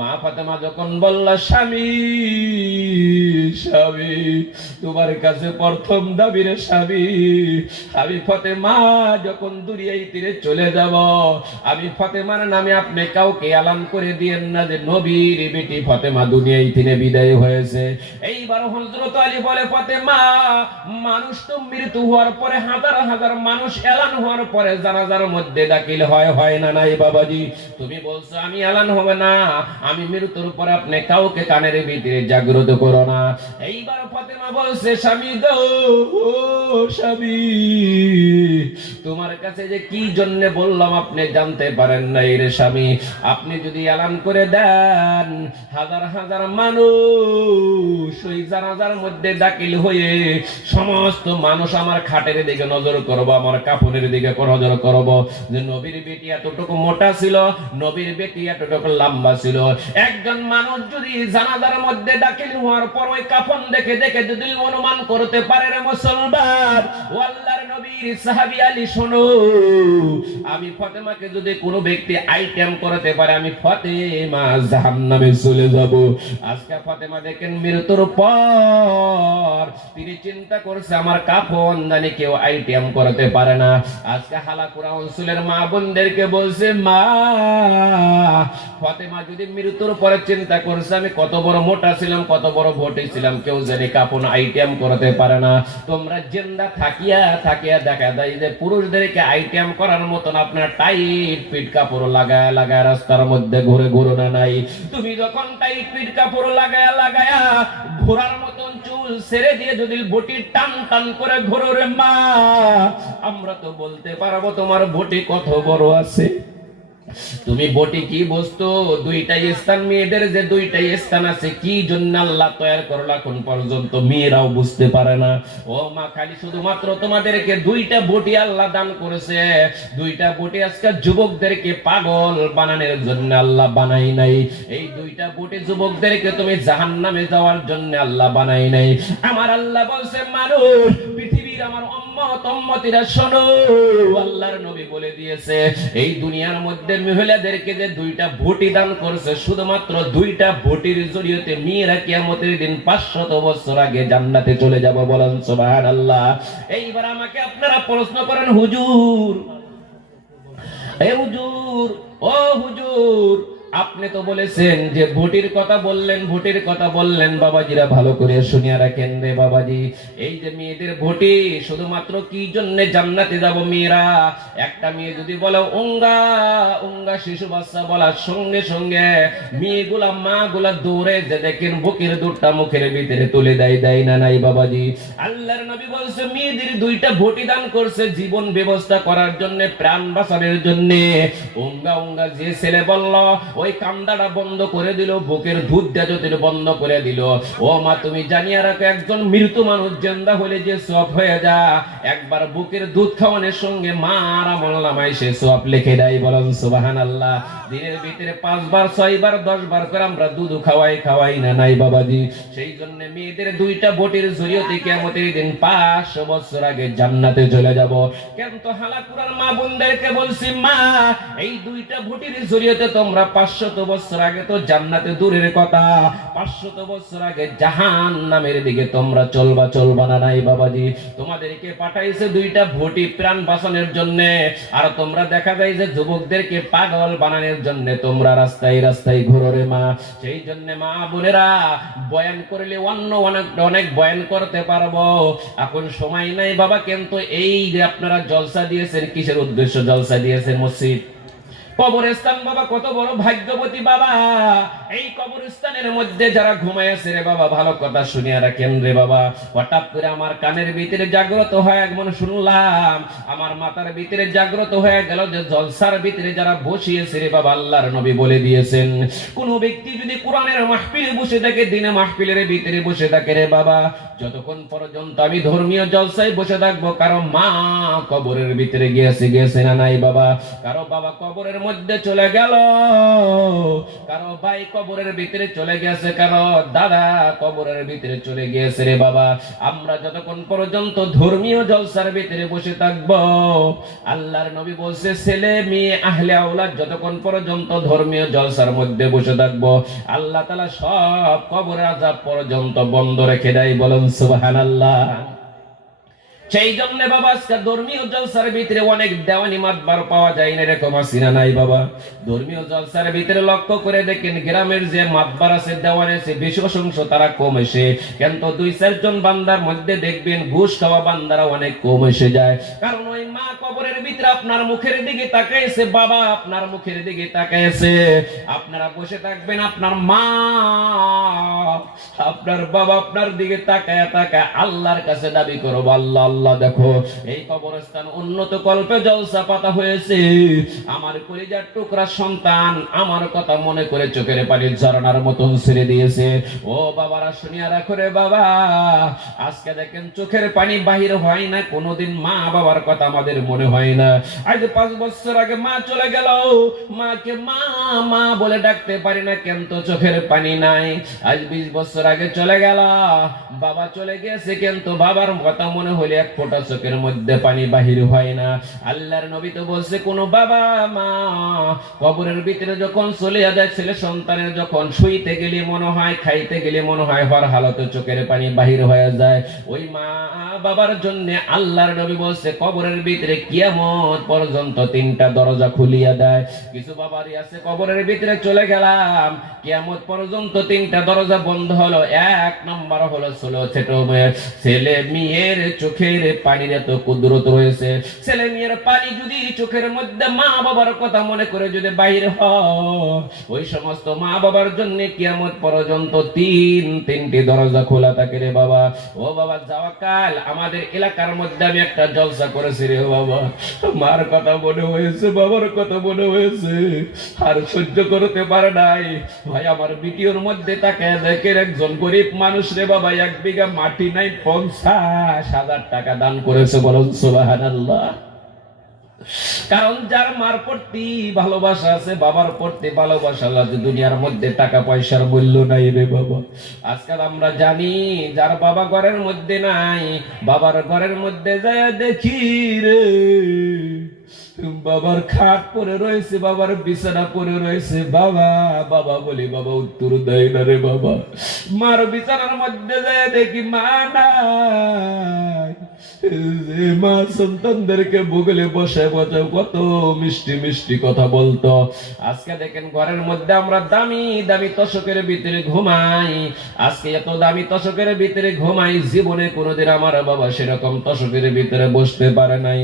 মা ফাতেমা যখন বলল স্বামী তোমার কাছে প্রথম দাবি রে স্বামী, আমি ফাতেমা যখন দুনিয়ায় তীরে চলে যাব, আমি ফাতেমার নামে আপনি কাউকে এলান করে দিয়েন না যে নবীর বেটি ফাতেমা দুনিয়ায় তীরে বিদায় হয়েছে। এইবার হযরত আলী বলে, ফাতেমা, মানুষ তো মৃত্যু হওয়ার পরে হাজার হাজার মানুষ এলান হওয়ার পরে জানাজার মধ্যে দাখিল হয় না নাই বাবাজি? তুমি বলছো আমি এলান হবে না, আমি মৃত্যুর পরে আপনি কাউকে কানের ভিতরে জাগ্রত করো না। এইবার ফাতেমা বলছে, স্বামী গো, স্বামী, তোমার কাছে যে কি জন্য বললাম আপনি জানতে পারেন নাই রে স্বামী। আপনি যদি এলান করে দেন, হাজার হাজার মানুষ ওই জানাজার মধ্যে দাখিল হয়ে সমস্ত মানুষ আমার খাটের দিকে নজর করবো, আমার কাপড়ের দিকে নজর করবো যে নবীর বেটি এতটুকু মোটা ছিল, নবীর বেটি এতটুকু লম্বা ছিল। একজন মানুষ যদি জানাজার মধ্যে দাখিল হওয়ার পর ওই কাফন দেখে যদি অনুমান করতে পারে রে মুসলমান, ও আল্লাহর নবীর সাহাবী আলী, শোনো, আমি ফাতেমাকে যদি কোনো ব্যক্তি আইটেম করতে পারে, আমি ফাতেমা জাহান্নামে চলে যাব। আজকে ফাতেমা দেখেন মৃত্যুর পর তিনি চিন্তা করছে আমার কাফন জানি কেউ আইটেম করতে পারে না। আজকে হালাকুড়া অঞ্চলের মা বোনদেরকে বলছে, মা, ফাতেমা যদি মৃত্যুর পরে চিন্তা করছে আমি কত বড় মোটা ছিলাম, কত বড় ভোটে ছিলাম, কেউ জানি কাফন আইটেম করতে পারে না। তোমরা জিন্দা থাকিয়া দেখা যায় যে পুরুষদেরকে আইটেম করার মতন আপনার টাইট পিট কাপড় লাগায়া রাস্তার মধ্যে ঘুরে না নাই? তুমি যখন টাইট পিট কাপড় লাগায়া ঘোরার মতন চুল ছেড়ে দিয়ে যদি বটি টান টান করে ঘোরো রে মা, আমরা তো বলতে পারবো তোমার বটি কত বড় আছে। তুমি বটি কি বস্তু, দুইটাই স্থান, মেয়েদের যে দুইটাই স্থান আছে, কি জন্য আল্লাহ তৈরি করলো এখন পর্যন্ত মেয়েরাও বুঝতে পারে না। ও মা, খালি শুধুমাত্র তোমাদেরকে 2টা বটি আল্লাহ দান করেছে। 2টা বটি আজকে যুবকদেরকে পাগল বানানোর জন্য আল্লাহ বানাই নাই। এই 2টা বটি যুবকদেরকে তুমি জাহান্নামে যাওয়ার জন্য আল্লাহ বানাই নাই। আমার আল্লাহ বলছে, মানুষ, পৃথিবীর আমার উম্মতিরা শোনো, আল্লাহর নবী বলে দিয়েছে এই দুনিয়ার মধ্যে মহিলাদেরকে যে 2টা বটি দান করেছে, শুধুমাত্র 2টা বটির জরিয়তে মেয়েরা কিয়ামতের দিন 500 বছর আগে জান্নাতে চলে যাব। বলেন সুবহানাল্লাহ। এইবার আমাকে আপনারা প্রশ্ন করেন, হুজুর, এ হুজুর, ও হুজুর, আপনি তো বলেছেন যে ভোটের কথা বললেন, ভোটের কথা বললেন, বাবাজিরা ভালো করে শুনিয়া রাখেন রে বাবাজি। এই যে মেয়েদের ভোটে শুধুমাত্র কি জন্য জান্নাতে যাব মেয়েরা, একটা মেয়ে যদি বলে উঙ্গা উঙ্গা শিশু বাচ্চা বলার সঙ্গে সঙ্গে মেয়েগুলা মা গুলা দৌড়ে যে দেখেন বুকের দুধটা মুখের ভিতরে তুলে দেয়, দেয় না নাই বাবাজি? আল্লাহর নবী বলছে মেয়েদের দুইটা ভোটই দান করছে জীবন ব্যবস্থা করার জন্য, প্রাণ বাঁচানোর জন্য। উঙ্গা উঙ্গা যে ছেলে বলল ওই কান্দাটা বন্ধ করে দিল, বুকের দুধ দেওয়া বন্ধ করে দিল। ও মা তুমি জানিয়া রাখো, একজন মৃত মানুষ জিন্দা হলে যে সওয়াব হয়ে যা, একবার বুকের দুধ খাওয়ানোর সঙ্গে মা আর আমল নামায় সে সওয়াব লিখে দেয়। বলেন সুবহানাল্লাহ। দিনের ভিতরে 5 বার 6 বার 10 বার করে আমরা দুধ খাওয়াই না নাই বাবাজি? সেই জন্য মেয়েদের দুইটা ভোটের জরিয়তে কিয়ামতের দিন 500 বছর আগে জান্নাতে চলে যাব। কিন্তু হালাকুরার মা বোনদেরকে বলছি, মা এই দুইটা ভোটের জরিয়তে তোমরা 500 বছর আগে তো জান্নাতে দূরের কথা, 500 বছর আগে জাহান্নামের দিকে তোমরা চলবা না নাই বাবাজি? তোমাদেরকে পাঠাইছে দুইটা ভোটই প্রাণ বাঁচানোর জন্য, আর তোমরা দেখা যায় যে যুবকদেরকে পাগল বানানোর জন্য তোমরা রাস্তায় রাস্তায় ঘুরো রে মা। সেই জন্য মা বোনেরা বয়ান করলে অনেক বয়ান করতে পারবো, এখন সময় নাই বাবা। কিন্তু এই যে আপনারা জলসা দিয়েছেন, কিসের উদ্দেশ্য জলসা দিয়েছেন? মসজিদ কবরস্থান বাবা, কত বড় ভাগ্যবতী বাবা। এই কবরস্থানের মধ্যে যারা ঘুমাইছে রে বাবা, ভালো কথা শুনিয়া রাখেন রে বাবা। হঠাৎ করে আমার কানের ভিতরে জাগ্রত হয়ে একমন শুনলাম, আমার মাথার ভিতরে জাগ্রত হয়ে গেল যে জলসার ভিতরে যারা বসিয়েছে রে বাবা, আল্লাহর নবী বলে দিয়েছেন কোন ব্যক্তি যদি কোরআনের মাহফিলে বসে থাকে, দিনে মাহফিলের ভিতরে বসে থাকে রে বাবা, যতক্ষণ পর্যন্ত আমি ধর্মীয় জলসায় বসে থাকবো, কারো মা কবরের ভিতরে গিয়েছে না নাই বাবা, কারো বাবা কবরের মধ্যে চলে গেল, কারো ভাই কবরের ভিতরে চলে গেছে, কারো দাদা কবরের ভিতরে চলে গিয়েছে রে বাবা। আমরা যতক্ষণ পর্যন্ত ধর্মীয় জলসার ভিতরে বসে থাকবো, আল্লাহর নবী বলছে ছেলে মেয়ে আহলে আওলাদ যতক্ষণ পর্যন্ত ধর্মীয় জলসার মধ্যে বসে থাকবো, আল্লাহ তাআলা সব কবরের আযাব পর্যন্ত বন্ধ রেখে দেয়। বলেন সুবহানাল্লাহ। সেই জন্য বাবা আজকে ধর্মীয় জলসার ভিতরে অনেক দেওয়ানি মাতবার পাওয়া যায় না, এরকম আছে না নাই বাবা? ধর্মীয় জলসার ভিতরে লক্ষ্য করে দেখেন, গ্রামের যে মাতবার আছে দেওয়ানি আছে বেশি অংশ তারা কম এসে, কিন্তু 2-4 জন বান্দার মধ্যে দেখবেন ঘুষ খাওয়া বান্দারা অনেক কম এসে যায়। কারণ ওই মা কবরের ভিতরে আপনার মুখের দিকে তাকাইছে, বাবা আপনার মুখের দিকে তাকাইছে, আপনারা বসে থাকবেন, আপনার মা আপনার বাবা আপনার দিকে তাকায় আল্লাহর কাছে দাবি করবো, আল্লাহ আল্লাহ দেখো এই কবরস্থান উন্নত কল্পে জলসা পাতা হয়েছে, আমার কলিজার টুকরা সন্তান আমার কথা মনে করে চোখের পানি ঝরনার মতন ছেড়ে দিয়েছে। ও বাবারা শুনিয়া রাখো রে বাবা, আজকে দেখেন চোখের পানি বাহির হয় না, কোনোদিন মা বাবার কথা আমাদের মনে হয় না। আজ 5 বছর আগে মা চলে গেল, মাকে মা মা বলে ডাকতে পারি না, কিন্তু চোখের পানি নাই। আজ 20 বছর আগে চলে গেল, বাবা চলে গেছে, কিন্তু বাবার কথা মনে হলে এক ফোঁটা চোখের মধ্যে পানি বাহির হয় না। আল্লাহর নবী তো বলছে, কোন বাবা মা কবরের ভিতরে যখন চলে যায়, ছেলে সন্তানের যখন শুইতে গেলে মনে হয়, খাইতে গেলে মনে হয়, হর হালতে চোখের পানি বাহির হয়ে যায়। ওই মা বাবার জন্য আল্লাহর নবী বলছে কবরের ভিতরে কিয়ামত পর্যন্ত 3টা দরজা খুলিয়া দেয়। কিছু বাবারই আছে কবরের ভিতরে চলে গেলাম, কিয়ামত পর্যন্ত 3টা দরজা বন্ধ হলো। 1 নম্বর হলো ছেলে মেয়ের চোখের পানির এত কুদরত রয়েছে, ছেলে মেয়ের পানি যদি চোখের মধ্যে মা বাবার কথা মনে করে যদি বাইর হয়, ওই সমস্ত মা বাবার জন্য কিয়ামত পর্যন্ত 3টি দরজা খোলা থাকে রে বাবা। ও বাবা যাওয়া কাল আমাদের এলাকার মধ্যে আমি একটা জলসা করেছি রে বাবা, মার কথা মনে হয়েছে, বাবার কথা মনে হয়েছে, আর সহ্য করতে পারে নাই ভাই। আমার ভিডিওর মধ্যে তাকায় দেখেন একজন গরিব মানুষ রে বাবা 1 বিঘা মাটি নাই 50,000 টাকা দান করেছে। বলুন সুবহানাল্লাহ। কারণ যার মার প্রতি ভালোবাসা আছে, বাবার প্রতি ভালোবাসা আছে, দুনিয়ার মধ্যে টাকা পয়সার মূল্য নাই রে বাবা। আজকাল আমরা জানি যার বাবা ঘরের মধ্যে নাই, বাবার ঘরের মধ্যে যায় দেখি রে বাবার খাট পরে রয়েছে, বাবার বিছানা পরে রয়েছে, বাবা বাবা বলি বাবা উত্তর দেয় না রে বাবা। মার বিছানার মধ্যে যায় দেখি মা নাই। মা সন্তানদেরকে বুগলে বসে বসে কত মিষ্টি মিষ্টি কথা বলতো। আজকে দেখেন ঘরের মধ্যে আমরা দামি দামি তোশকের ভিতরে ঘুমাই। আজকে এত দামি তোশকের ভিতরে ঘুমাই, জীবনে কোনোদিন আমার বাবা সেরকম তোশকের ভিতরে বসতে পারে নাই।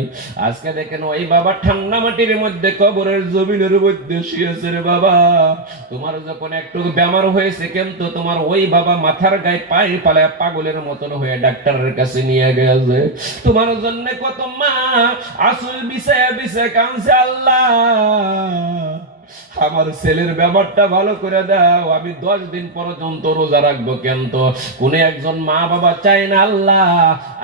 আজকে দেখেন ওই বাবা ঠান্ডা মাটির মধ্যে কবরের জমিনের মধ্যে শুয়েছে রে বাবা। তোমার যখন একটু বেমার হয়েছে, কিন্তু তোমার ওই বাবা মাথার গায়ে পায়ে পালায় পাগলের মতন হয়ে ডাক্তারের কাছে নিয়ে গেছে। তোমার জন্য কত মা আসল বিষয় বিষয় কাঁদছে, আল্লাহ আমার ছেলের ব্যাপারটা ভালো করে দাও, আমি 10 দিন পর্যন্ত রোজা রাখবো। কিন্তু কোন একজন মা বাবা চায় না আল্লাহ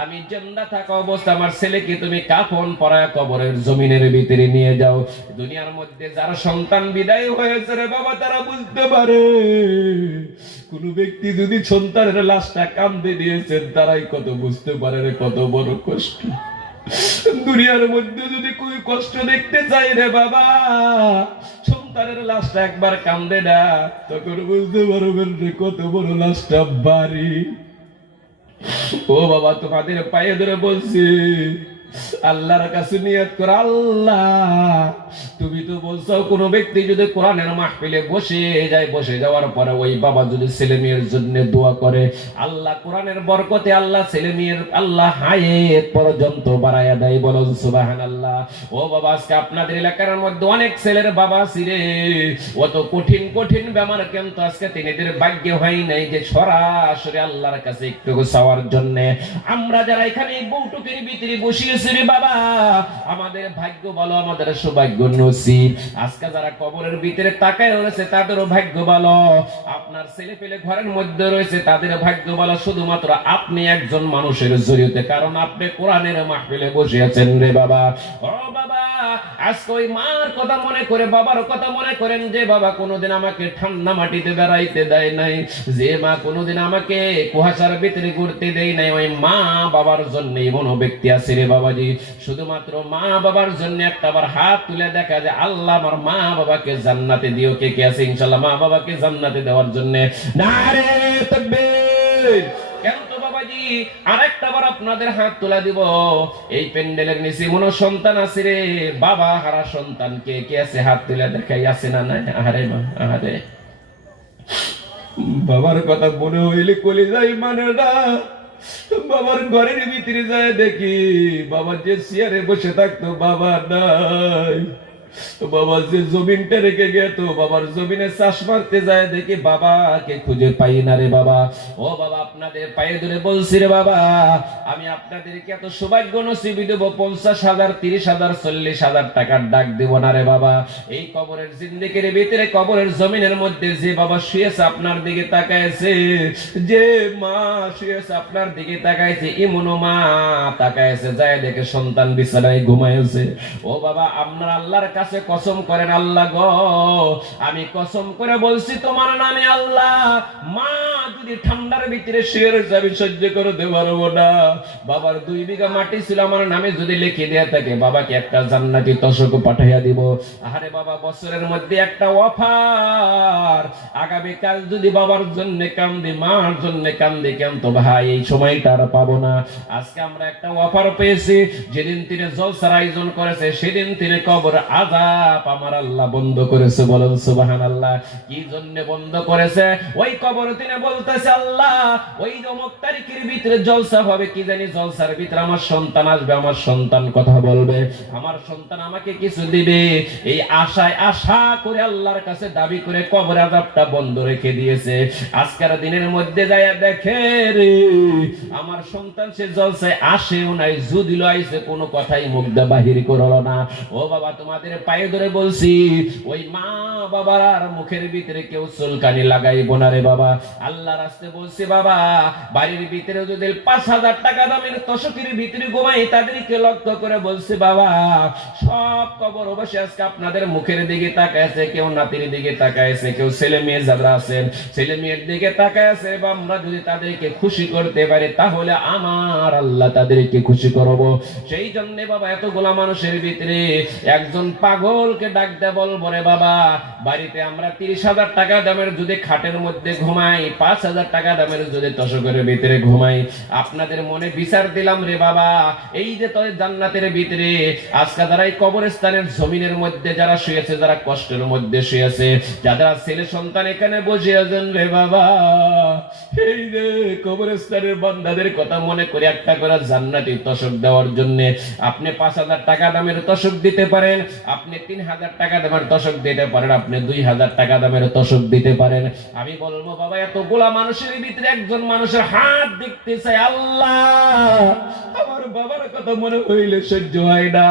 আমি জিন্দা থাকা অবস্থা আমার ছেলেকে তুমি কাফন পরায় কবরের জমিনের ভিতরে নিয়ে যাও। দুনিয়ার মধ্যে যারা সন্তান বিদায় হয়েছে রে বাবা, তারা বুঝতে পারে কোন ব্যক্তি যদি সন্তানের লাশটা কাঁদতে দিয়েছেন, তারাই কত বুঝতে পারে রে কত বড় কষ্ট। দুনিয়ার মধ্যে যদি কোন কষ্ট দেখতে চাই রে বাবা, সন্তানের লাশটা একবার কান্দে না, তখন বুঝতে পারবেন রে কত বড় লাশটা বাড়ি। ও বাবা, তোমাদের পায়ে ধরে বলছি, আল্লাহর কাছে নিয়ত কর, আল্লাহ তুমি তো বলছো কোন ব্যক্তি যদি কোরআনের মাহফিলে বসে যায়, বসে যাওয়ার পরে ওই বাবা যদি ছেলে মেয়ের জন্য দোয়া করে, আল্লাহ কোরআনের বরকতে আল্লাহ ছেলে মেয়ের আল্লাহ হায়াত পর্যন্ত বাড়ায়া দেয়। বলুন সুবহানাল্লাহ। ও বাবা, আজকে আপনাদের এলাকার মধ্যে অনেক ছেলের বাবা ছিরে অত কঠিন কঠিন বেমার, কিন্তু আজকে তিনিদের ভাগ্য হয় নাই যে সরাসরি আল্লাহর কাছে একটু চাওয়ার জন্য। আমরা যারা এখানে বউটুকের ভিতরে বসিয়েছি রে বাবা, আমাদের ভাগ্য ভালো, আমাদের সৌভাগ্য নসিব। আজকে যারা কবরের ভিতরে তাকায় রয়েছে, তাদেরও ভাগ্য ভালো। আপনার ছেলে পেলে ঘরের মধ্যে রয়েছে, তাদের ভাগ্য ভালো শুধুমাত্র আপনি একজন মানুষের জড়িয়ে, কারণ আপনি কোরআনের মাহফিলে বসে আছেন রে বাবা। ও বাবা, আজকে ওই মার কথা মনে করে, বাবার কথা মনে করেন, যে বাবা কোনোদিন আমাকে ঠান্ডা মাটিতে বেড়াইতে দেয় নাই, যে মা কোনোদিন আমাকে কুয়াশার ভিতরে ঘুরতে দেয় নাই। ওই মা বাবার জন্য এমন ব্যক্তি আছে রে বাবাজি, শুধুমাত্র মা বাবার জন্য একটাবার হাত তুলে দেখা যায়, আল্লাহ আমার মা বাবাকে জান্নাতে দিও। কে কে আছে ইনশাআল্লাহ মা বাবাকে জান্নাতে দেওয়ার জন্য? নারে তাকবীর। কেন তো বাবাজি আরেকটা বার আপনাদের হাত তোলা দিব। এই প্যান্ডেলের নিচে মনো সন্তান আছে রে বাবা হারা সন্তান, কে কে আছে হাত তুলে দেখাই, আছে না নাই? আহারে মা, আহারে বাবার কথা মনে হইলে কলিজায় মানে না। বাবার ঘরের ভিতরে যায় দেখি বাবা যে চেয়ারে বসে থাকতো বাবা নাই, বাবা যে জমিনটা রেখে গেতো, বাবার জমিনে চাষ মারতে যায় দেখি বাবাকে খুঁজে পাই না রে বাবা। ও বাবা, আপনাদের পায়ে ধরে বলছি রে বাবা, আমি আপনাদেরকে এত সৌভাগ্য নসিব দেব, 50,000 30,000 40,000 টাকার ডাক দেব না রে বাবা। এই কবরের জিন্দেগির ভিতরে, কবরের জমিনের মধ্যে যে বাবা শুয়েছে আপনার দিকে তাকাইছে, যে মা শুয়েছে আপনার দিকে তাকাইছে, এমনও মা তাকাইছে যায় দেখে সন্তান বিছানায় ঘুমাইছে। ও বাবা, আপনার আল্লাহর কাছে কসম করেন, আল্লাহ গো আমি কসম করে বলছি তোমার নামে আল্লাহ, মা যদি ঠান্ডার ভিতরে শুয়ে রয়েছে আমি সহ্য করতে পারবো না। বাবার 2 বিঘা মাটি ছিল আমার নামে যদি লিখে দেয়া থাকে, বাবাকে একটা জান্নাতি তোশক পাঠাইয়া দিব। আরে বাবা, বছরের মধ্যে একটা অফার, আগামীকাল যদি বাবার জন্য কান্দি, মার জন্য কান্দি, কেন তো ভাই এই সময়টা আর পাবো না। আজকে আমরা একটা অফার পেয়েছি, যেদিন তিনি জলসার আয়োজন করেছে সেদিন তিনি কবর আযাব আমার আল্লাহ বন্ধ করেছে। বলেন সুবহানাল্লাহ। কি জন্য বন্ধ করেছে? ওই কবর তিনি বলতেছে, আল্লাহ ওই অমুক তারিখের ভিতরে জলসা হবে, কি জানি জলসার ভিতরে আমার সন্তান আসবে, আমার সন্তান কথা বলবে, আমার সন্তান আমাকে কিছু দিবে। এই আশায় আশা করে আল্লাহর কাছে দাবি করে কবর আযাবটা বন্ধ রেখে দিয়েছে। আজকের দিনের মধ্যে যায় দেখে রে আমার সন্তান সে জলসায় আসেও নাই, যদিও আইছে কোনো কথাই মুখ দিয়ে বাহির করলো না। ও বাবা, তোমাদের পায়ে ধরে বলছি, ওই মা বাবার মুখের ভিতরে কেউ চুলকানি লাগাইবো না রে বাবা। আল্লাহর রাস্তায় বলছি বাবা, বাড়ির ভিতরে যদি 5,000 টাকা দামের তোশকের ভিতরে ঘুমাই, তাদেরকে লক্ষ্য করে বলছি বাবা, সব কবর অবশ্যই আজকে আপনাদের মুখের দিকে তাকায় আছে, কেউ নাতির দিকে তাকায় আছে, কেউ ছেলে মেয়ে যারা আছেন ছেলে মেয়ের দিকে তাকায় আছে। আমরা যদি তাদেরকে খুশি করতে পারি তাহলে আমার আল্লাহ তাদেরকে খুশি করব। সেই জন্য বাবা এতগুলা মানুষের ভিতরে একজন পাগলকে ডাক দে, বলবো রে বাবা, বাড়িতে আমরা 30,000 টাকা দামের যদি খাটের মধ্যে ঘুমাই, 5,000 টাকা দামের যদি তোশকের ভিতরে ঘুমাই, আপনাদের মনে বিচার দিলাম রে বাবা, এই যে তোর জান্নাতের ভিতরে আজকে যারা এই কবরস্থানের জমিনের মধ্যে যারা শুয়েছে, যারা কষ্টের মধ্যে শুয়েছে, যারা ছেলে সন্তান এখানে বসে আছেন রে বাবা, এই যে কবরস্থানের বান্দাদের কথা মনে করে একটা করে জান্নাতি তোশক দেওয়ার জন্য আপনি 5,000 টাকা দামের তোশক দিতে পারেন, আপনি 3,000 টাকা দামের তোশক দিতে পারেন, আপনি 2,000 টাকা দামের তোশক দিতে পারেন। আমি বলবো বাবা, এতগুলা মানুষের ভিতরে একজন মানুষের হাত দেখতে চাই, আল্লাহ আমার বাবার কথা মনে হইলে সহ্য হয় না।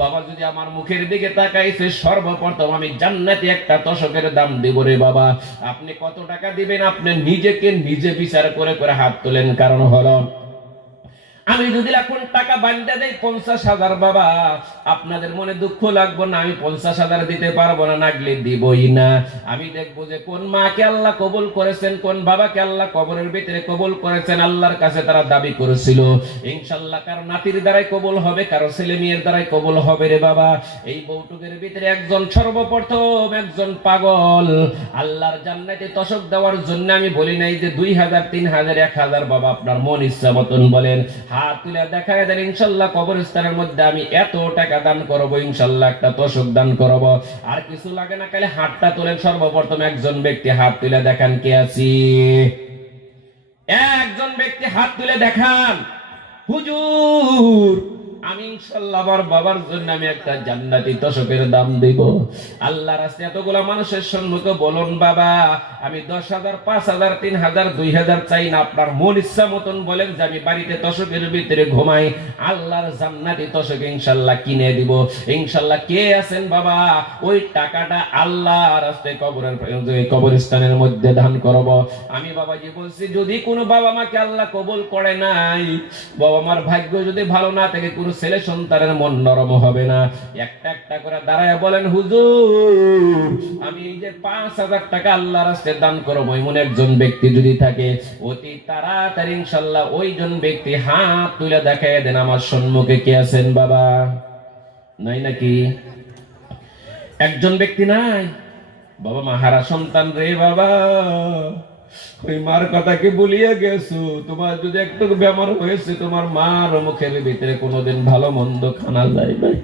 বাবা যদি আমার মুখের দিকে তাকাইছে, সর্বপ্রথম আমি জান্নাতি একটা তোশকের দাম দেব রে বাবা। আপনি কত টাকা দিবেন আপনি নিজেকে নিজে বিচার করে করে হাত তোলেন। কারণ হলো, আমি যদি এখন টাকা বান্ধা দেই 50,000 বাবা, আপনাদের মনে দুঃখ লাগবে না, আমি 50,000 দিতে পারবো না, নাগলে দিবই না। আমি দেখবো যে কোন মাকে আল্লাহ কবুল করেছেন, কোন বাবাকে আল্লাহ কবরের ভিতরে কবুল করেছেন। আল্লাহর কাছে তারা দাবি করেছিল ইনশাআল্লাহ কারো নাতির দ্বারাই কবুল হবে, কারো ছেলে মেয়ের দ্বারাই কবুল হবে রে বাবা। এই বউটুকের ভিতরে একজন সর্বপ্রথম একজন পাগল আল্লাহর জান্নাতে তোশক দেওয়ার জন্য, আমি বলি নাই যে 2,000 3,000 1,000 বাবা, আপনার মন ইচ্ছা মতন বলেন, হাত তুলে দেখায় দেন, ইনশাআল্লাহ কবরস্থানের মধ্যে আমি এত টাকা দান করব, ইনশাআল্লাহ একটা তোশক দান করব। আর কিছু লাগে না, খালি হাতটা তোলেন। সর্বপ্রথম একজন ব্যক্তি হাত তুলে দেখান, কে আছি? একজন ব্যক্তি হাত তুলে দেখান, হুজুর আমি ইনশাআল্লাহ আমার বাবার জন্য আমি একটা জান্নাতি তোশকের দাম দেব। আল্লাহর রাস্তায় এতগুলা মানুষের সম্মুখে বলুন বাবা, আমি 10,000 5,000 3,000 2,000 চাই না, আপনার মন ইচ্ছা মতন বলেন যে আমি বাড়িতে তোশকের ভিতরে ঘুমাই, আল্লাহর জান্নাতি তোশক ইনশাআল্লাহ কিনে দিব। ইনশাআল্লাহ কে আছেন বাবা, ওই টাকাটা আল্লাহর রাস্তায় কবরস্থানের মধ্যে দান করব। আমি বাবাজি বলছি, যদি কোনো বাবা মাকে আল্লাহ কবুল করে নাই, বাবা মার ভাগ্য যদি ভালো না থাকে, কোনো ছেলে সন্তানের মন নরম হবে না। একটা একটা করে দাঁড়ায় বলেন, হুজুর আমি এই যে 5,000 টাকা আল্লাহর রাস্তায় দান করব, এমন একজন ব্যক্তি যদি থাকে, অতি তাড়াতাড়ি ইনশাআল্লাহ ওইজন ব্যক্তি হাত তুলে দেখায় দেন আমার সম্মুখে। কে আছেন বাবা? নাই নাকি? একজন ব্যক্তি নাই বাবা? মাহারা সন্তান রে বাবা, ওই মার কথা কি ভুলিয়ে গেছো? তোমার যদি একটু বেমার হয়েছে, তোমার মার মুখের ভিতরে কোনোদিন ভালো মন্দ খানা যায় নাই।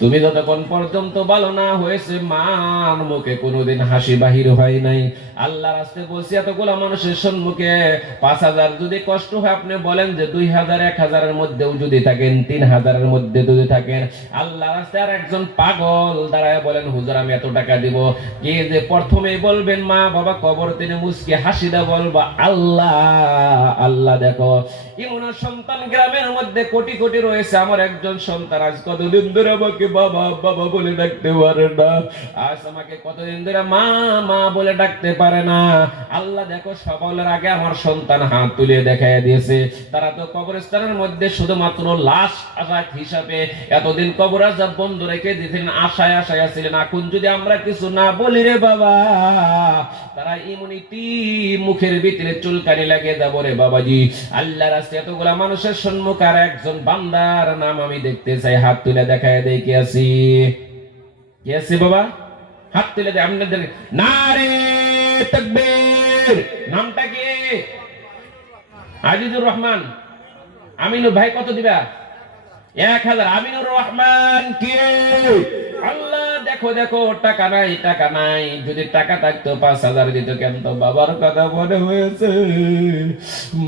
তুমি যতক্ষণ পর্যন্ত ভালো না হয়েছে, মার মুখে কোনোদিন হাসি বাহির হয় নাই। আল্লাহ রাস্তায় বলছি, এতগুলো মানুষের সম্মুখে 5,000 যদি কষ্ট হয়, আপনি বলেন যে 2,000 1,000 মধ্যেও যদি থাকেন, 3,000 মধ্যে যদি থাকেন, আল্লাহ রাস্তায় আর একজন পাগল দাঁড়ায় বলেন, হুজুর আমি এত টাকা দিব। কে যে প্রথমেই বলবেন মা বাবা কবর তিনি মুসকে হাসিদা বলবা আল্লাহ আল্লাহ। দেখো এমন সন্তান গ্রামের মধ্যে কোটি কোটি রয়েছে, আমার একজন সন্তান আজ কতদিন ধরে আমাকে বাবা বাবা বলে ডাকতে পারে না, আজ আমাকে কতদিন ধরে মা মা বলে ডাকতে পারে না। আল্লাহ দেখো সকলের আগে আমার সন্তান হাত তুলে দেখায় দিয়েছে। তারা তো কবরস্থানের মধ্যে শুধুমাত্র লাশ আজাদ হিসাবে এতদিন কবর আজাব বন্ধ রেখে দিয়েছিলেন, আশায় আশায় ছিলেন। এখন যদি আমরা কিছু না বলি রে বাবা, তারা ইমিউনিটি মুখের ভিতরে চুলকানি লাগিয়ে যাবো রে বাবাজি। আল্লাহ রাস্তায় এতগুলা মানুষের সম্মুখে আর একজন বান্দার নাম আমি দেখতে চাই, হাত তুলে দেখায় দেয়। কে আছি? কে আছে বাবা? হাত তুলে দেয় আপনাদের। নারে তাকবীর। নামটা কি? আজিজুর রহমান। আমিনুর ভাই কত দিবা? 1,000। আমিনুর রহমান কে? আল্লাহ দেখো দেখো দেখো টাকা নাই, টাকা নাই, যদি টাকা থাকতো 5,000 দিত কেন? তো বাবার কথা মনে হয়েছে,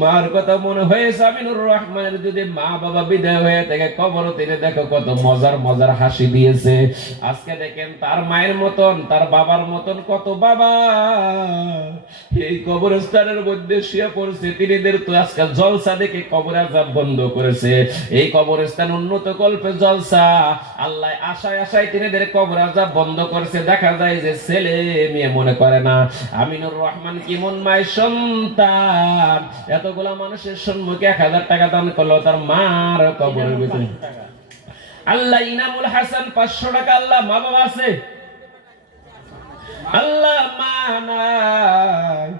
মার কথা মনে হয়েছে। আমিনুর রহমানের যদি মা বাবা বিদায় হয়ে থেকে কবর থেকে দেখো কত মজার মজার হাসি দিয়েছে। আজকে দেখেন তার মায়ের মতন তার বাবার মতন কত বাবা এই কবরস্থানের মধ্যে শুয়ে পড়ছে। তিনিদের তো আজকাল জলসা দেখে কবর আযাব বন্ধ করেছে। এই কবরস্থান উন্নত কল্পে জলসা, আল্লাহ আশায় আশায় তিনিদের কবর আযাব বন্ধ করেছে। দেখা যায় যে ছেলে মেয়ে মনে করে না। আমিনুর রহমান কি মন মায়ের সন্তান, এতগুলা মানুষের সম্মুখে 1000 টাকা দান করলো তার মার কবরের ভিতরে। আল্লাহ ইনামুল হাসান 500 টাকা, আল্লাহ মা বাবা আছে, আল্লাহ মা নাই।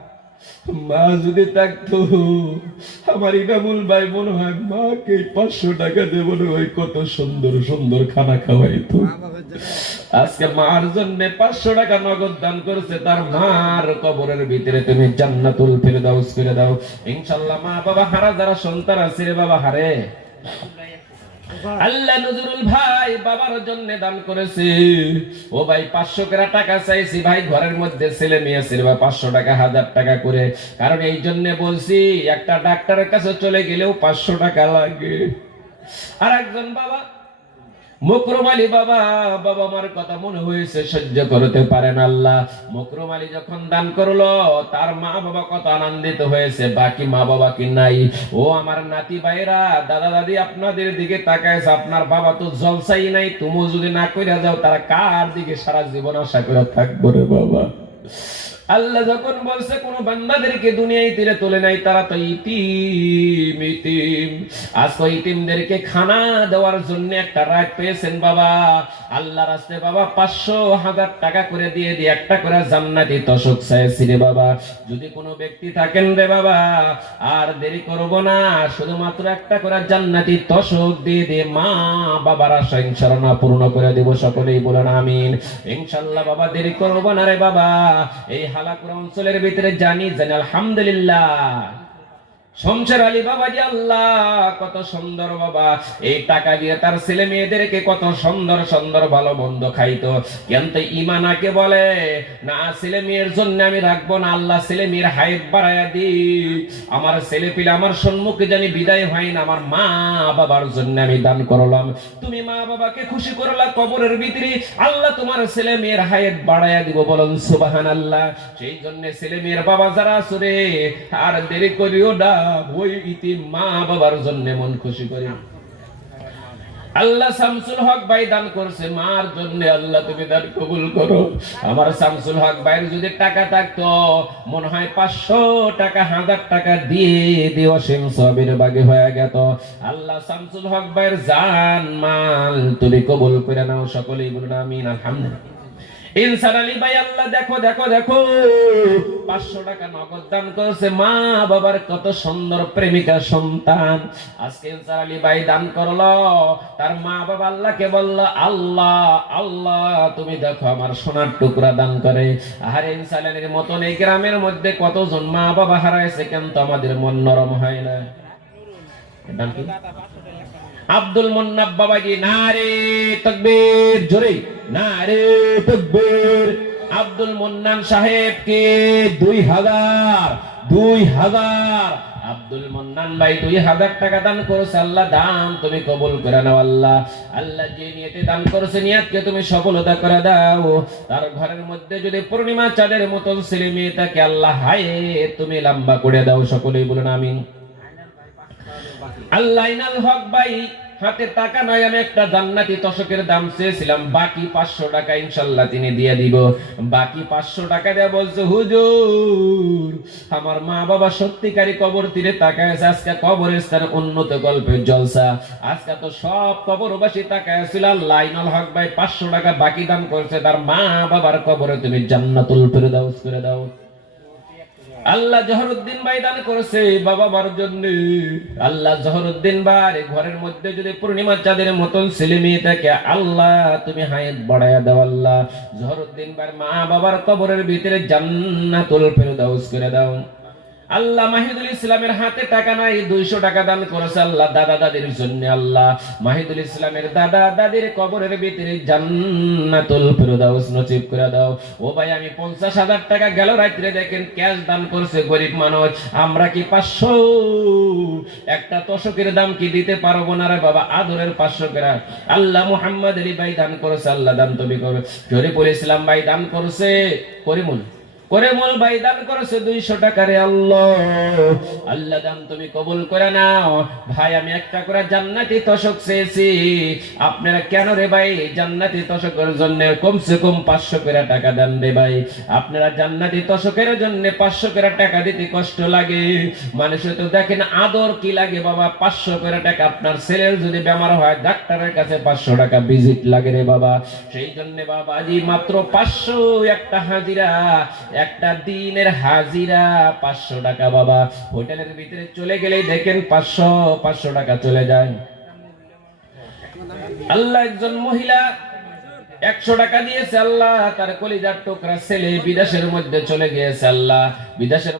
মা যদি থাকতো আমার ইনামুল ভাই মনে হয় মাকে 500 টাকা দেব ওই কত সুন্দর সুন্দর খানা খাওয়াইতো। আজকে মার জন্য 500 টাকা নগদ দান করেছে, তার মার কবরের ভিতরে তুমি জান্নাতুল ফিরদাউস করে দাও ইনশাআল্লাহ। মা বাবা হারা যারা সন্তান আছে রে বাবা হারে, আল্লাহ নজরুল ভাই বাবার জন্য দান করেছে। ও ভাই 500 করে টাকা চাইছি ভাই, ঘরের মধ্যে ছেলে মেয়ে ছিল, 500 টাকা 1000 টাকা করে। কারণ এই জন্য বলছি একটা ডাক্তারের কাছে চলে গেলেও 500 টাকা লাগে। আর একজন বাবা মকরম আলী বাবা, বাবা মার কথা মনে হয়েছে সহ্য করতে পারেন আল্লাহ। মকরম আলী যখন দান করলো তার মা বাবা কত আনন্দিত হয়েছে, বাকি মা বাবা কি নাই? ও আমার নাতি ভাইরা দাদা দাদি আপনাদের দিকে তাকাইছে, আপনার বাবা তো জলসাই নাই, তুমিও যদি না কইরা যাও তারা কার দিকে সারা জীবন আশা করে থাকবো রে বাবা। আল্লাহ যখন বলছে কোন বান্দাদেরকে দুনিয়ায় তীরে তোলে নাই, তারা তো ইতিম ইতিম। আজকে ইতিমদেরকে খানা দেওয়ার জন্য একটা রাত পেয়েছেন বাবা। আল্লাহর রাস্তায় বাবা 500,000 টাকা করে দিয়ে একটা করে জান্নাতি তোশক চাইছি রে বাবা। যদি কোনো ব্যক্তি থাকেন রে বাবা আর দেরি করব না, শুধুমাত্র একটা করে জান্নাতি তোশক দিয়ে মা বাবার আশা ইনশাআল্লাহ পূর্ণ করে দেব। সকলেই বলেন আমিন। ইনশাআল্লাহ বাবা দেরি করব না রে বাবা। এই হালাকুড়া অঞ্চলের ভিতরে জানি আলহামদুলিল্লাহ শমশের আলী বাবাজি, আল্লাহ কত সুন্দর বাবা, এই টাকা দিয়ে তার ছেলে মেয়েদেরকে কত সুন্দর সুন্দর ভালো মন্দ খাইতো। কিন্তু ইমানাকে বলে না ছেলে মেয়ের জন্য আমি রাখবো না, আল্লাহ ছেলে মেয়ের হায়াত বাড়ায়া দি, আমার ছেলে পিলে আমার সম্মুখে জানি বিদায় হয় না, আমার মা বাবার জন্য আমি দান করলাম। তুমি মা বাবাকে খুশি করলা কবরের ভিতরে, আল্লাহ তোমার ছেলে মেয়ের হায়াত বাড়ায়া দিব, বলুন সুবহানাল্লাহ। সেই জন্য ছেলে মেয়ের বাবা যারা আছে আর দেরি করিও না, ওই ইতিম মা বাবার জন্য মন খুশি করি। আল্লাহ শামসুল হক ভাই দান করছে মার জন্য, আল্লাহ তুমি দান কবুল করো। আমার শামসুল হক ভাইয়ের যদি টাকা থাকতো মনে হয় 500 টাকা 1000 টাকা দিয়ে দিও সিং সবের বাগে হয়ে গেত। আল্লাহ শামসুল হক ভাইয়ের জান মাল তুমি কবুল করে নাও। সকলেই বলুন আমিন আলহামদুলিল্লাহ। ইনসান আলী ভাই আল্লাহ দেখো দেখো দেখো 500 টাকা নগদ দান করেছে, মা বাবার কত সুন্দর প্রেমিকা সন্তান। আজকে ইনসান আলী ভাই দান করলো, তার মা বাবা আল্লাহকে বলল আল্লাহ আল্লাহ তুমি দেখো আমার সোনার টুকরা দান করে। আর ইনসান আলীর মতন এই গ্রামের মধ্যে কতজন মা বাবা হারাইছে, কিন্তু আমাদের মন নরম হয় না। আব্দুল মুন্নাফ বাবাজি নারে তাকবীর, জোরে নারে তাকবীর। আব্দুল মুন্নান সাহেবকে 2000 আব্দুল মুন্নান ভাই 2000 টাকা দান করেছে। আল্লাহ দান তুমি কবুল করে নাও আল্লাহ। আল্লাহ যে নিয়তে দান করেছে নিয়তকে তুমি সফলতা করে দাও। তার ঘরের মধ্যে যদি পূর্ণিমা চাঁদের মতন ছেলে মেয়ে থাকে আল্লাহ হায় তুমি লম্বা করে দাও। সকলেই বলুন আমিন। আল্লাহ ইনাল হক ভাই হাতে টাকা নাই, আমি একটা জান্নাতি তোশকের দাম চেয়েছিলাম, বাকি 500 টাকা ইনশাআল্লাহ তিনি দিয়ে দিব। বাকি 500 টাকা দিয়ে বলছে হুজুর আমার মা বাবা সত্যিকারী কবর তীরে তাকায় আছে, আজকে কবরের স্থানে উন্নত গল্পের জলসা। আজকে তো সব কবরবাসী তাকায় ছিল, আল্লাহ ইনাল হক ভাই 500 টাকা বাকি দান করেছে, তার মা বাবার কবরে তুমি জান্নাতুল ফিরদাউস করে দাও। আল্লাহ জহরুদ্দিন ভাই দান করেছে বাবা মার জন্য। আল্লাহ জহরুদ্দিন ভাই ঘরের মধ্যে যদি পূর্ণিমা চাঁদের মতন ছেলে মেয়ে থাকে আল্লাহ তুমি হায়াত বাড়ায়া দাও। আল্লাহ জহরুদ্দিন ভাই মা বাবার কবরের ভিতরে জান্নাতুল ফিরদাউস করে দাও। আল্লাহ মাহিদুল ইসলামের হাতে টাকা নাই, 200 টাকা দান করেছে আল্লাহ দাদা দাদির জন্য। আল্লাহ মাহিদুল ইসলামের দাদা দাদির কবরের ভিতরে জান্নাতুল ফেরদাউস নসিব করে দাও। ও ভাই, আমি 50,000 টাকা গেল রাত্রে দেখেন ক্যাশ দান করছে গরিব মানুষ। আমরা কি 500 একটা তোষকের দাম কি দিতে পারবো না রে বাবা? আদরের 500 করে আল্লাহ মুহাম্মদ আলী ভাই দান করেছে। আল্লাহ দান তুমি করবে। শরীফুল ইসলাম ভাই দান করেছে, করিমুল ভাই দান করেছে 200 টাকা রে আল্লাহ। আল্লাহ দান তুমি কবুল করে নাও। ভাই, আমি একটা করে জান্নাতি তোষক চেয়েছি, আপনারা কেন রে ভাই জান্নাতি তোষকের জন্য কমসে কম 500 করে টাকা দেন রে ভাই। আপনারা জান্নাতি তোষকের জন্য 500 করে টাকা দিতে কষ্ট লাগে। মানুষে তো দেখেন আদর কি লাগে বাবা, 500 করে টাকা। আপনার ছেলের যদি বেমার হয় ডাক্তারের কাছে 500 টাকা ভিজিট লাগে রে বাবা। সেই জন্য বাবাজি মাত্র 500 একটা হাজিরা, একটা দিনের হাজিরা 500 টাকা বাবা। হোটেলের ভিতরে চলে গেলেই দেখেন 500 টাকা চলে যায়। আল্লাহ একজন মহিলা 100 টাকা দিয়েছে আল্লাহ, তার কলিজার টুকরা ছেলে বিদেশের মধ্যে চলে গিয়েছে আল্লাহ, বিদেশের